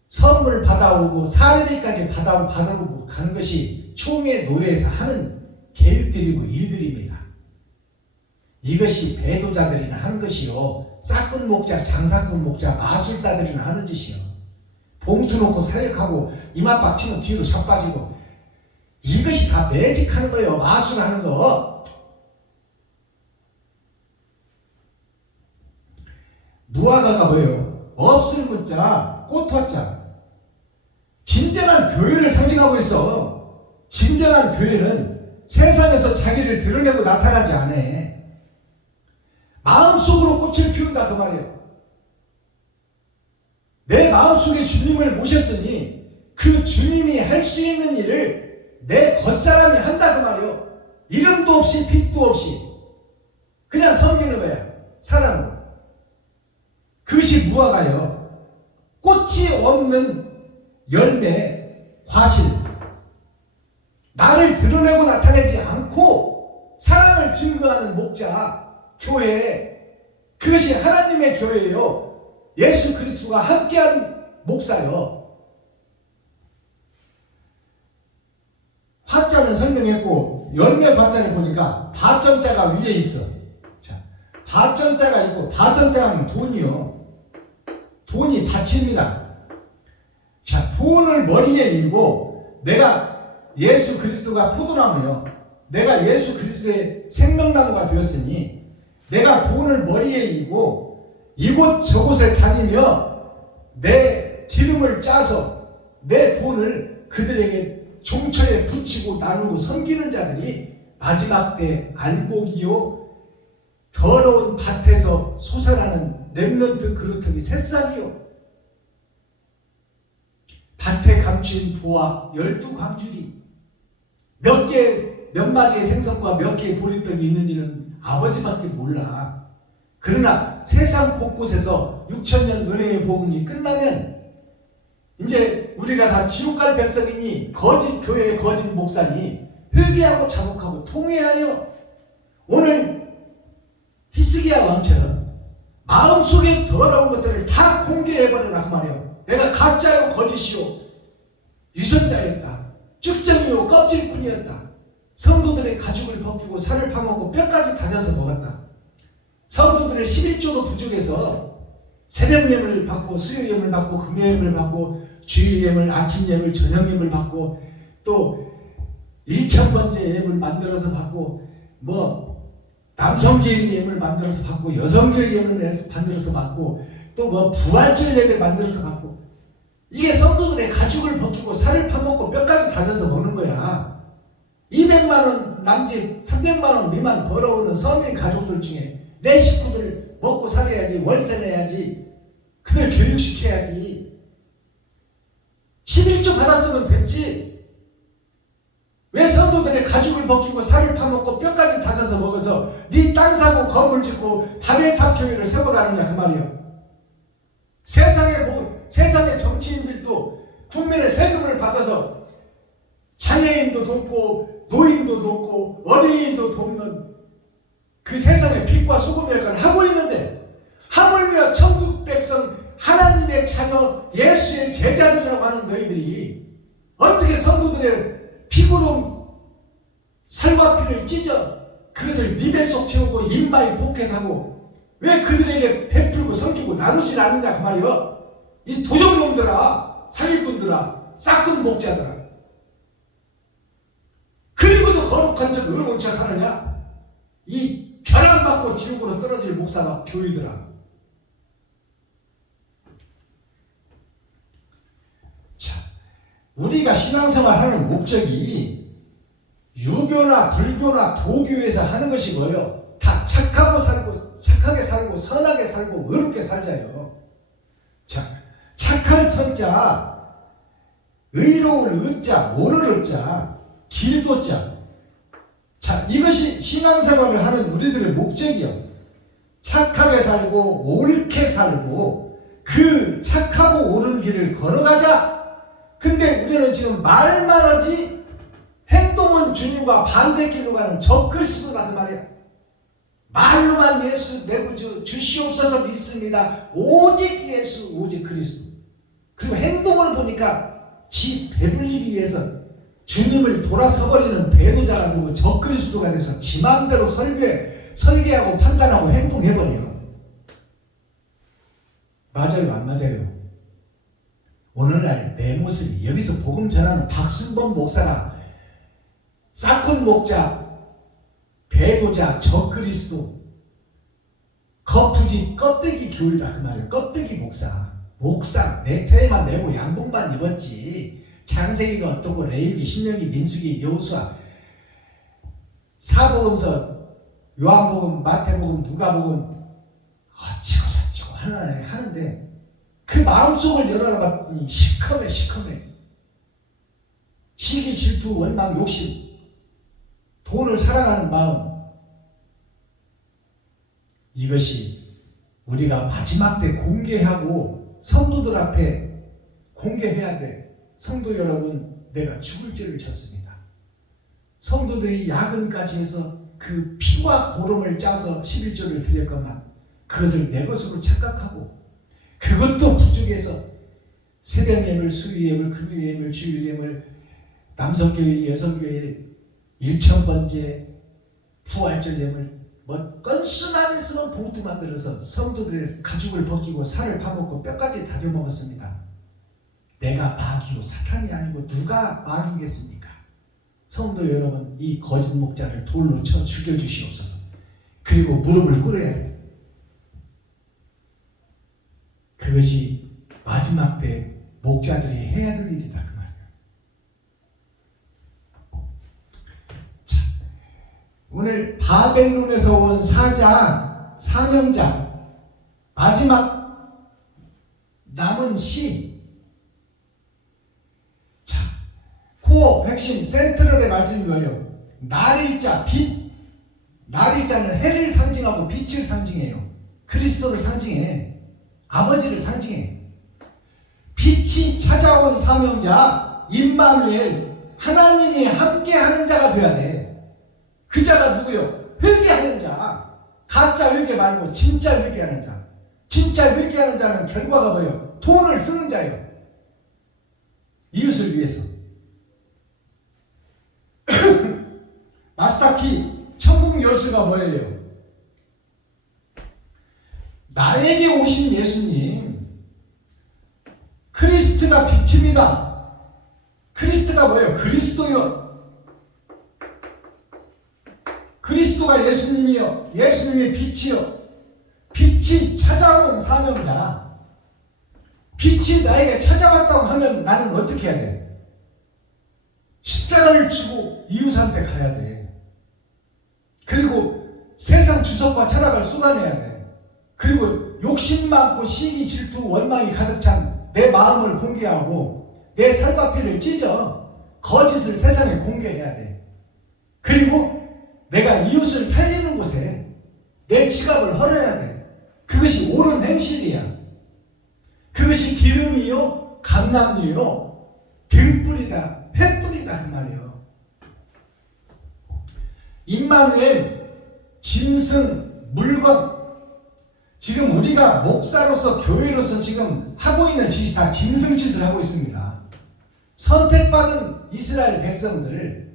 선물 받아오고 사례비까지 받아오고 가는 것이 총회 노예에서 하는 계획들이고 일들입니다. 이것이 배도자들이나 하는 것이요. 싹군 목자, 장사꾼 목자, 마술사들이나 하는 짓이요. 봉투 놓고 사역하고 이마 빡치면 뒤로 자빠지고 이것이 다 매직하는 거예요. 마술하는 거. 무화과가 뭐예요? 없을 문자, 꽃화자. 진정한 교회를 상징하고 있어. 진정한 교회는 세상에서 자기를 드러내고 나타나지 않아. 마음속으로 꽃을 피운다 그 말이에요. 내 마음속에 주님을 모셨으니 그 주님이 할 수 있는 일을 내 겉사람이 한다 그 말이에요. 이름도 없이 빛도 없이 그냥 섬기는 거야. 사랑으로. 그것이 무화과예요. 꽃이 없는 열매, 과실. 나를 드러내고 나타내지 않고 사랑을 증거하는 목자, 교회. 그것이 하나님의 교회예요. 예수 그리스도가 함께한 목사요. 화자는 설명했고 열매 과자를 보니까 바점자가 위에 있어. 자, 바점자가 있고 바점자는 돈이요. 돈이 밭입니다. 자, 돈을 머리에 이고 내가 예수 그리스도가 포도나무요. 내가 예수 그리스도의 생명나무가 되었으니 내가 돈을 머리에 이고 이곳 저곳에 다니며 내 기름을 짜서 내 돈을 그들에게 종처에 붙이고 나누고 섬기는 자들이 마지막 때 알곡이요 더러운 밭에서 솟아나는 렘넌트 그루터기 새싹이요 밭에 감춘 보화 12광줄이 몇 마리의 생선과 몇 개의 보리떡이 있는지는 아버지밖에 몰라. 그러나 세상 곳곳에서 6천년 은혜의 복음이 끝나면 이제 우리가 다 지옥 갈 백성이니 거짓 교회 거짓 목사니 회개하고 자복하고 통회하여 오늘 히스기야 왕처럼 마음속에 더러운 것들을 다 공개해버려라 그 말이에요. 내가 가짜요 거짓이요 유선자였다. 쭉정이요 껍질뿐이었다. 성도들의 가죽을 벗기고 살을 파먹고 뼈까지 다져서 먹었다. 성도들의 11조도 부족해서 새벽 예물을 받고 수요 예물 받고 금요 예물 받고 주일 예물 아침 예물 저녁 예물 받고 또 1000번째 예물 만들어서 받고 뭐 남성교회 예물 만들어서 받고 여성교회 예물 만들어서 받고 또 뭐 부활절 예배 만들어서 받고 이게 성도들의 가죽을 벗기고 살을 파먹고 뼈까지 다져서 먹는 거야. 200만원 남짓 300만원 미만 벌어오는 서민 가족들 중에 내 식구들 먹고 살아야지 월세 내야지 그들 교육시켜야지 11조 받았으면 됐지. 왜 성도들의 가죽을 벗기고 살을 파먹고 뼈까지 다져서 먹어서 네 땅 사고 건물 짓고 바벨탑 교회를 세워가느냐 그 말이에요. 세상의 정치인들도 국민의 세금을 받아서 장애인도 돕고 노인도 돕고 어린이도 돕는 그 세상의 빛과 소금의 역할을 하고 있는데 하물며 천국 백성 하나님의 자녀 예수의 제자들이라고 하는 너희들이 어떻게 성도들의 피부로 살과 피를 찢어 그것을 네 뱃속 채우고 인마에 포켓하고 왜 그들에게 베풀고 섬기고 나누질 않느냐 그 말이요. 이 도적놈들아 사기꾼들아 싹큰 목자들아 그리고도 거룩한 척 의로운 척 하느냐 이 벼락맞고 지옥으로 떨어질 목사나 교리들아. 자, 우리가 신앙생활 하는 목적이 유교나 불교나 도교에서 하는 것이 뭐예요? 다 착하게 살고 선하게 살고 의롭게 살자요. 자, 착할 선자, 의로울 의자, 옳을 의자, 길도자. 자, 이것이 신앙생활을 하는 우리들의 목적이요. 착하게 살고 옳게 살고 그 착하고 옳은 길을 걸어가자. 근데 우리는 지금 말만 하지 행동은 주님과 반대길로 가는 적그리스도다 그 말이야. 말로만 예수 내고 주시옵소서 믿습니다. 오직 예수 오직 그리스도. 그리고 행동을 보니까 지 배불리기 위해서 주님을 돌아서버리는 배도자가 되고 적그리스도가 돼서 지 마음대로 설계하고 판단하고 행동해버려요. 맞아요 안 맞아요? 오늘날 내 모습이 여기서 복음 전하는 박순범 목사가 싹군 목자 배도자 적그리스도 거푸지 껍데기 교회다 그 말이에요. 껍데기 목사 넥타이만 메고 양복만 입었지 창세기가 어떻고 레위기 신명기 민수기 여호수아 사복음서 요한복음 마태복음 누가복음 어찌고 저찌고 하는데 그 마음속을 열어라 봤더니 시커매 시기 질투 원망 욕심 돈을 사랑하는 마음 이것이 우리가 마지막 때 공개하고 성도들 앞에 공개해야 돼. 성도 여러분 내가 죽을 죄를 졌습니다. 성도들이 야근까지 해서 그 피와 고름을 짜서 11조를 드렸건만 그것을 내 것으로 착각하고 그것도 부족해서 새벽 예물, 수요 예물, 금요 예물, 주일 예물, 남성교회, 여성교회 1000번째 부활절 예물 뭐 건수만 했으면 봉투 만들어서 성도들의 가죽을 벗기고 살을 파먹고 뼈까지 다져 먹었습니다. 내가 마귀요 사탄이 아니고 누가 마귀겠습니까? 성도 여러분 이 거짓 목자를 돌로 쳐 죽여주시옵소서. 그리고 무릎을 꿇어야 돼. 그것이 마지막 때 목자들이 해야 될 일이다 그 말이에요. 자, 오늘 바벨론에서 온 사명자, 마지막 남은 시. 자, 코어 핵심 센트럴의 말씀이 뭐예요? 날일자, 빛. 날일자는 해를 상징하고 빛을 상징해요. 그리스도를 상징해. 아버지를 상징해. 빛이 찾아온 사명자 임마누엘, 하나님이 함께하는 자가 돼야 돼. 그 자가 누구요? 회개하는 자. 가짜 회개 말고 진짜 회개하는 자. 진짜 회개하는 자는 결과가 뭐예요? 돈을 쓰는 자예요. 이웃을 위해서. 마스터키 천국 열쇠가 뭐예요? 나에게 오신 예수님, 크리스트가 빛입니다. 크리스트가 뭐예요? 그리스도요. 그리스도가 예수님이요. 예수님의 빛이요. 빛이 찾아온 사명자. 빛이 나에게 찾아왔다고 하면 나는 어떻게 해야 돼? 십자가를 지고 이웃한테 가야 돼. 그리고 세상 주석과 철학을 쏟아내야 돼. 그리고 욕심 많고 시기, 질투, 원망이 가득 찬 내 마음을 공개하고 내 살과 피를 찢어 거짓을 세상에 공개해야 돼. 그리고 내가 이웃을 살리는 곳에 내 지갑을 헐어야 돼. 그것이 옳은 행실이야. 그것이 기름이요, 감람유요, 등불이다, 횃불이다 그 말이에요. 임마누엘, 짐승, 물건. 지금 우리가 목사로서 교회로서 지금 하고 있는 짓이 다 짐승짓을 하고 있습니다. 선택받은 이스라엘 백성들을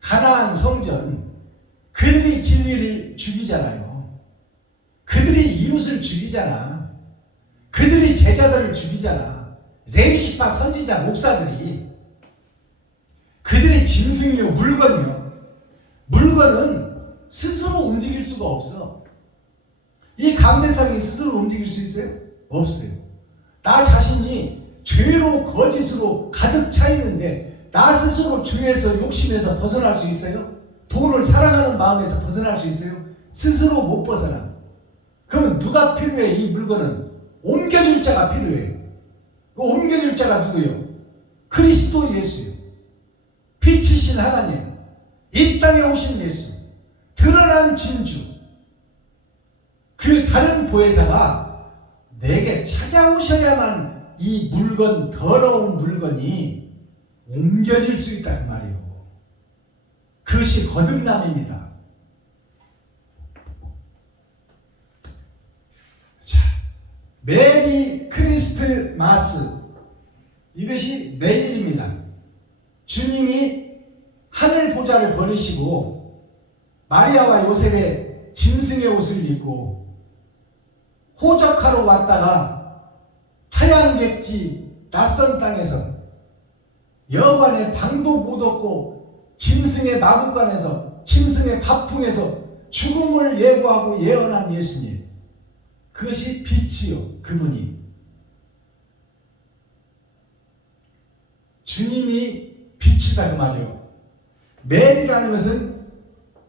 가나안 성전, 그들이 진리를 죽이잖아요. 그들이 이웃을 죽이잖아. 그들이 제자들을 죽이잖아. 레위시파 선지자 목사들이. 그들이 짐승이요, 물건이요. 물건은 스스로 움직일 수가 없어. 이 감대상이 스스로 움직일 수 있어요? 없어요. 나 자신이 죄로 거짓으로 가득 차 있는데 나 스스로 죄에서 욕심에서 벗어날 수 있어요? 돈을 사랑하는 마음에서 벗어날 수 있어요? 스스로 못 벗어나. 그러면 누가 필요해? 이 물건은 옮겨줄 자가 필요해. 그 옮겨줄 자가 누구요? 그리스도 예수요. 빛이신 하나님, 이 땅에 오신 예수, 드러난 진주. 그 다른 보혜사가 내게 찾아오셔야만 이 물건, 더러운 물건이 옮겨질 수 있다 그 말이에요. 그것이 거듭남입니다. 자, 메리 크리스트마스, 이것이 내일입니다. 주님이 하늘 보좌를 버리시고 마리아와 요셉의 짐승의 옷을 입고 호적하러 왔다가 타양객지 낯선 땅에서 여관에 방도 못 얻고 짐승의 마구간에서 짐승의 밥통에서 죽음을 예고하고 예언한 예수님, 그것이 빛이요, 그분이. 주님이 빛이다 그 말이에요. 메리라는 것은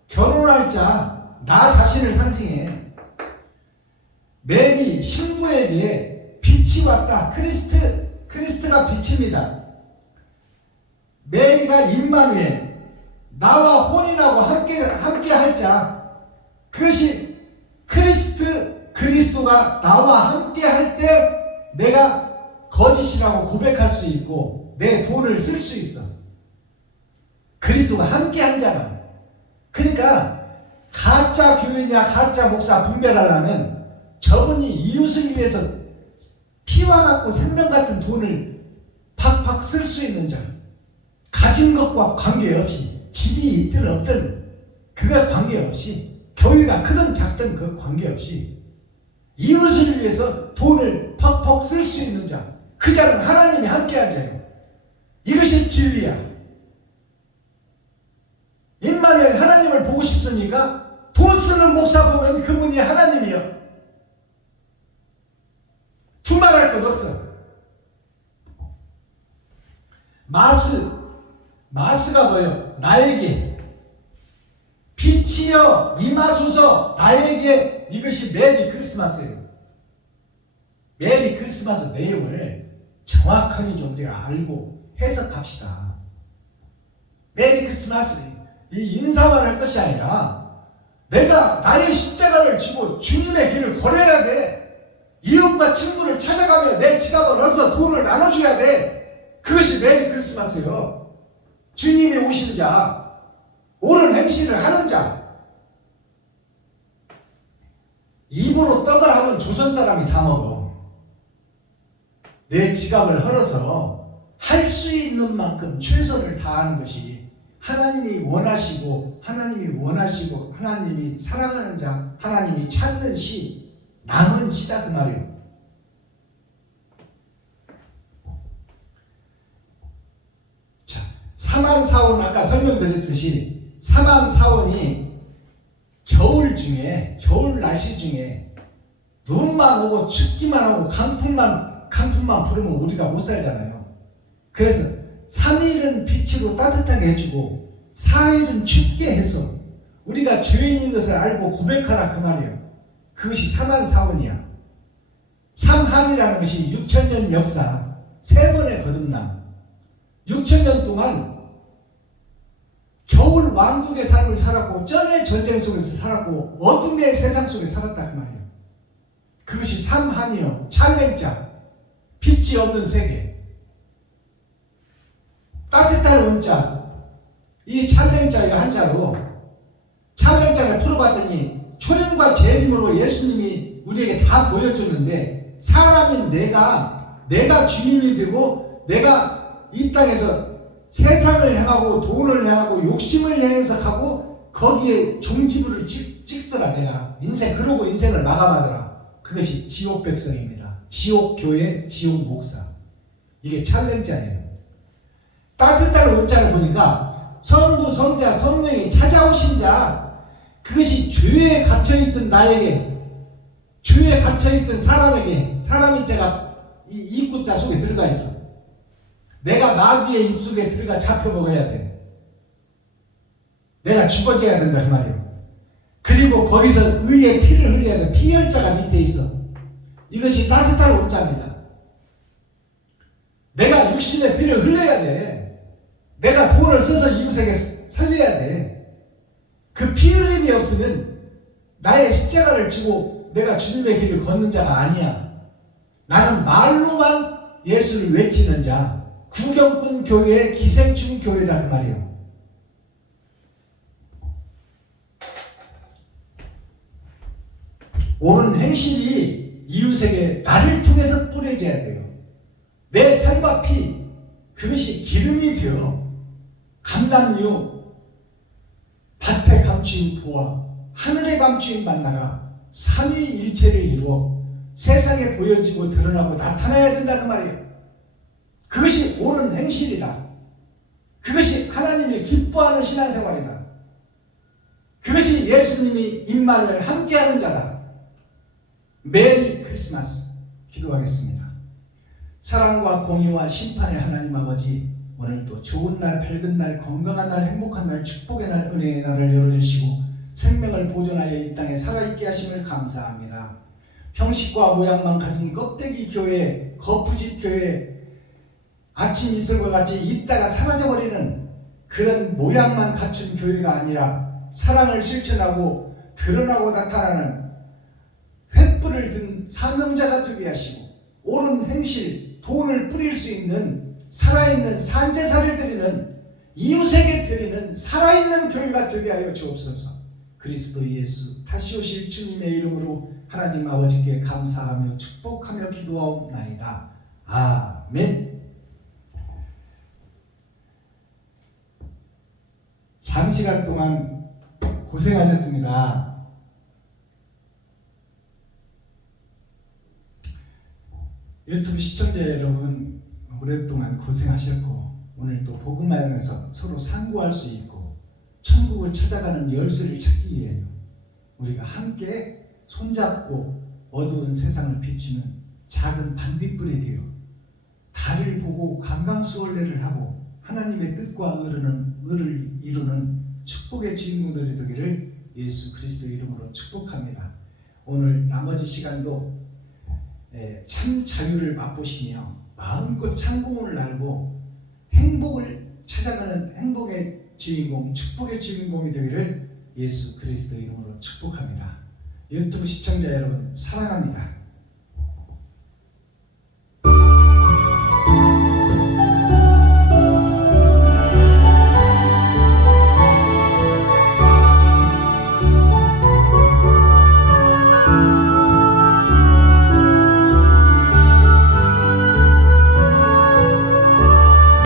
결혼할 자, 나 자신을 상징해. 메리, 신부에게 빛이 왔다. 크리스트가 빛입니다. 메리가 임마누엘, 나와 혼인하고 함께 할 자. 그것이 그리스도가 나와 함께 할 때 내가 거짓이라고 고백할 수 있고 내 돈을 쓸 수 있어. 그리스도가 함께 한 자만. 그러니까 가짜 교회냐 가짜 목사 분별하려면 저분이 이웃을 위해서 피와 같고 생명 같은 돈을 팍팍 쓸 수 있는 자, 가진 것과 관계없이, 집이 있든 없든 그가 관계없이, 교회가 크든 작든 그 관계없이 이웃을 위해서 돈을 팍팍 쓸 수 있는 자, 그 자는 하나님이 함께한 자예요. 이것이 진리야. 임마누엘, 하나님을 보고 싶습니까? 돈 쓰는 목사 보면 그분이 하나님이요. 두말할 것 없어. 마스가 뭐예요? 나에게 빛 빛이여 임하소서 나에게. 이것이 메리 크리스마스예요. 메리 크리스마스 내용을 정확하게 좀 우리가 알고 해석합시다. 메리 크리스마스 이 인사만 할 것이 아니라 내가 나의 십자가를 지고 주님의 길을 걸어야 돼. 이웃과 친구를 찾아가며 내 지갑을 얻어서 돈을 나눠줘야 돼. 그것이 메리 크리스마스예요. 주님이 오시는 자, 옳은 행실을 하는 자. 입으로 떡을 하면 조선 사람이 다 먹어. 내 지갑을 헐어서 할 수 있는 만큼 최선을 다하는 것이 하나님이 원하시고 하나님이 사랑하는 자, 하나님이 찾는 시, 남은 시다 그 말이에요. 자, 사만사원 아까 설명드렸듯이 사만사원이 겨울 날씨 중에 눈만 오고 춥기만 하고 강풍만 불으면 우리가 못 살잖아요. 그래서 3일은 빛으로 따뜻하게 해주고 4일은 춥게 해서 우리가 죄인인 것을 알고 고백하라 그 말이에요. 그것이 사만사원이야. 삼한이라는 것이 6,000년 역사, 3번의 거듭남. 6,000년 동안 겨울 왕국의 삶을 살았고 전의 전쟁 속에서 살았고 어둠의 세상 속에 살았다 그 말이에요. 그것이 삼한이요. 찰랭자, 빛이 없는 세계. 따뜻한 원자, 이 찰랭자의 한자로 찰랭자를 풀어봤더니 초림과 재림으로 예수님이 우리에게 다 보여줬는데 사람인 내가 주인이 되고 내가 이 땅에서 세상을 향하고 돈을 향하고 욕심을 향해서 거기에 종지부를 찍더라. 내가 그러고 인생을 마감하더라. 그것이 지옥 백성입니다. 지옥 교회, 지옥 목사. 이게 찰랭자예요. 따뜻한 원자를 보니까 성부, 성자, 성령이 찾아오신 자, 그것이 죄에 갇혀있던 나에게, 죄에 갇혀있던 사람에게, 사람인 자가 이 입구자 속에 들어가 있어. 내가 마귀의 입속에 들어가 잡혀 먹어야 돼. 내가 죽어져야 된다 그 말이에요. 그리고 거기서 의의 피를 흘려야 돼. 피혈자가 밑에 있어. 이것이 따뜻한 원자입니다. 내가 육신의 피를 흘려야 돼. 내가 돈을 써서 이웃에게 살려야 돼. 그 피 흘림이 없으면 나의 십자가를 지고 내가 주님의 길을 걷는 자가 아니야. 나는 말로만 예수를 외치는 자, 구경꾼 교회의 기생충 교회다 그 말이에요. 옳은 행실이 이웃에게 나를 통해서 뿌려져야 돼요. 내 살과 피, 그것이 기름이 되어 감담류, 밭에 감추인 부와 하늘에 감추인 만나가 삼위일체를 이루어 세상에 보여지고 드러나고 나타나야 된다 그 말이에요. 그것이 옳은 행실이다. 그것이 하나님이 기뻐하는 신앙생활이다. 그것이 예수님이 임만을 함께하는 자다. 메리 크리스마스. 기도하겠습니다. 사랑과 공의와 심판의 하나님 아버지, 오늘도 좋은 날, 밝은 날, 건강한 날, 행복한 날, 축복의 날, 은혜의 날을 열어주시고 생명을 보존하여 이 땅에 살아있게 하심을 감사합니다. 형식과 모양만 가진 껍데기 교회, 거푸집 교회, 아침 이슬과 같이 있다가 사라져버리는 그런 모양만 갖춘 교회가 아니라 사랑을 실천하고 드러나고 나타나는 횃불을 든 사명자가 되게 하시고 옳은 행실, 돈을 뿌릴 수 있는 살아있는 산제사를 드리는, 이웃에게 드리는 살아있는 교회가 되게 하여 주옵소서. 그리스도 예수 다시 오실 주님의 이름으로 하나님 아버지께 감사하며 축복하며 기도하옵나이다. 아멘. 장시간 동안 고생하셨습니다. 유튜브 시청자 여러분, 오랫동안 고생하셨고 오늘 또 복음화에서 서로 상고할 수 있고 천국을 찾아가는 열쇠를 찾기 위해 우리가 함께 손잡고 어두운 세상을 비추는 작은 반딧불이 되어 달을 보고 강강수월래를 하고 하나님의 뜻과 의를 이루는 축복의 주인공들이 되기를 예수 그리스도 이름으로 축복합니다. 오늘 나머지 시간도 참 자유를 맛보시며 마음껏 창공을 날고 행복을 찾아가는 행복의 주인공, 축복의 주인공이 되기를 예수 그리스도 이름으로 축복합니다. 유튜브 시청자 여러분 사랑합니다.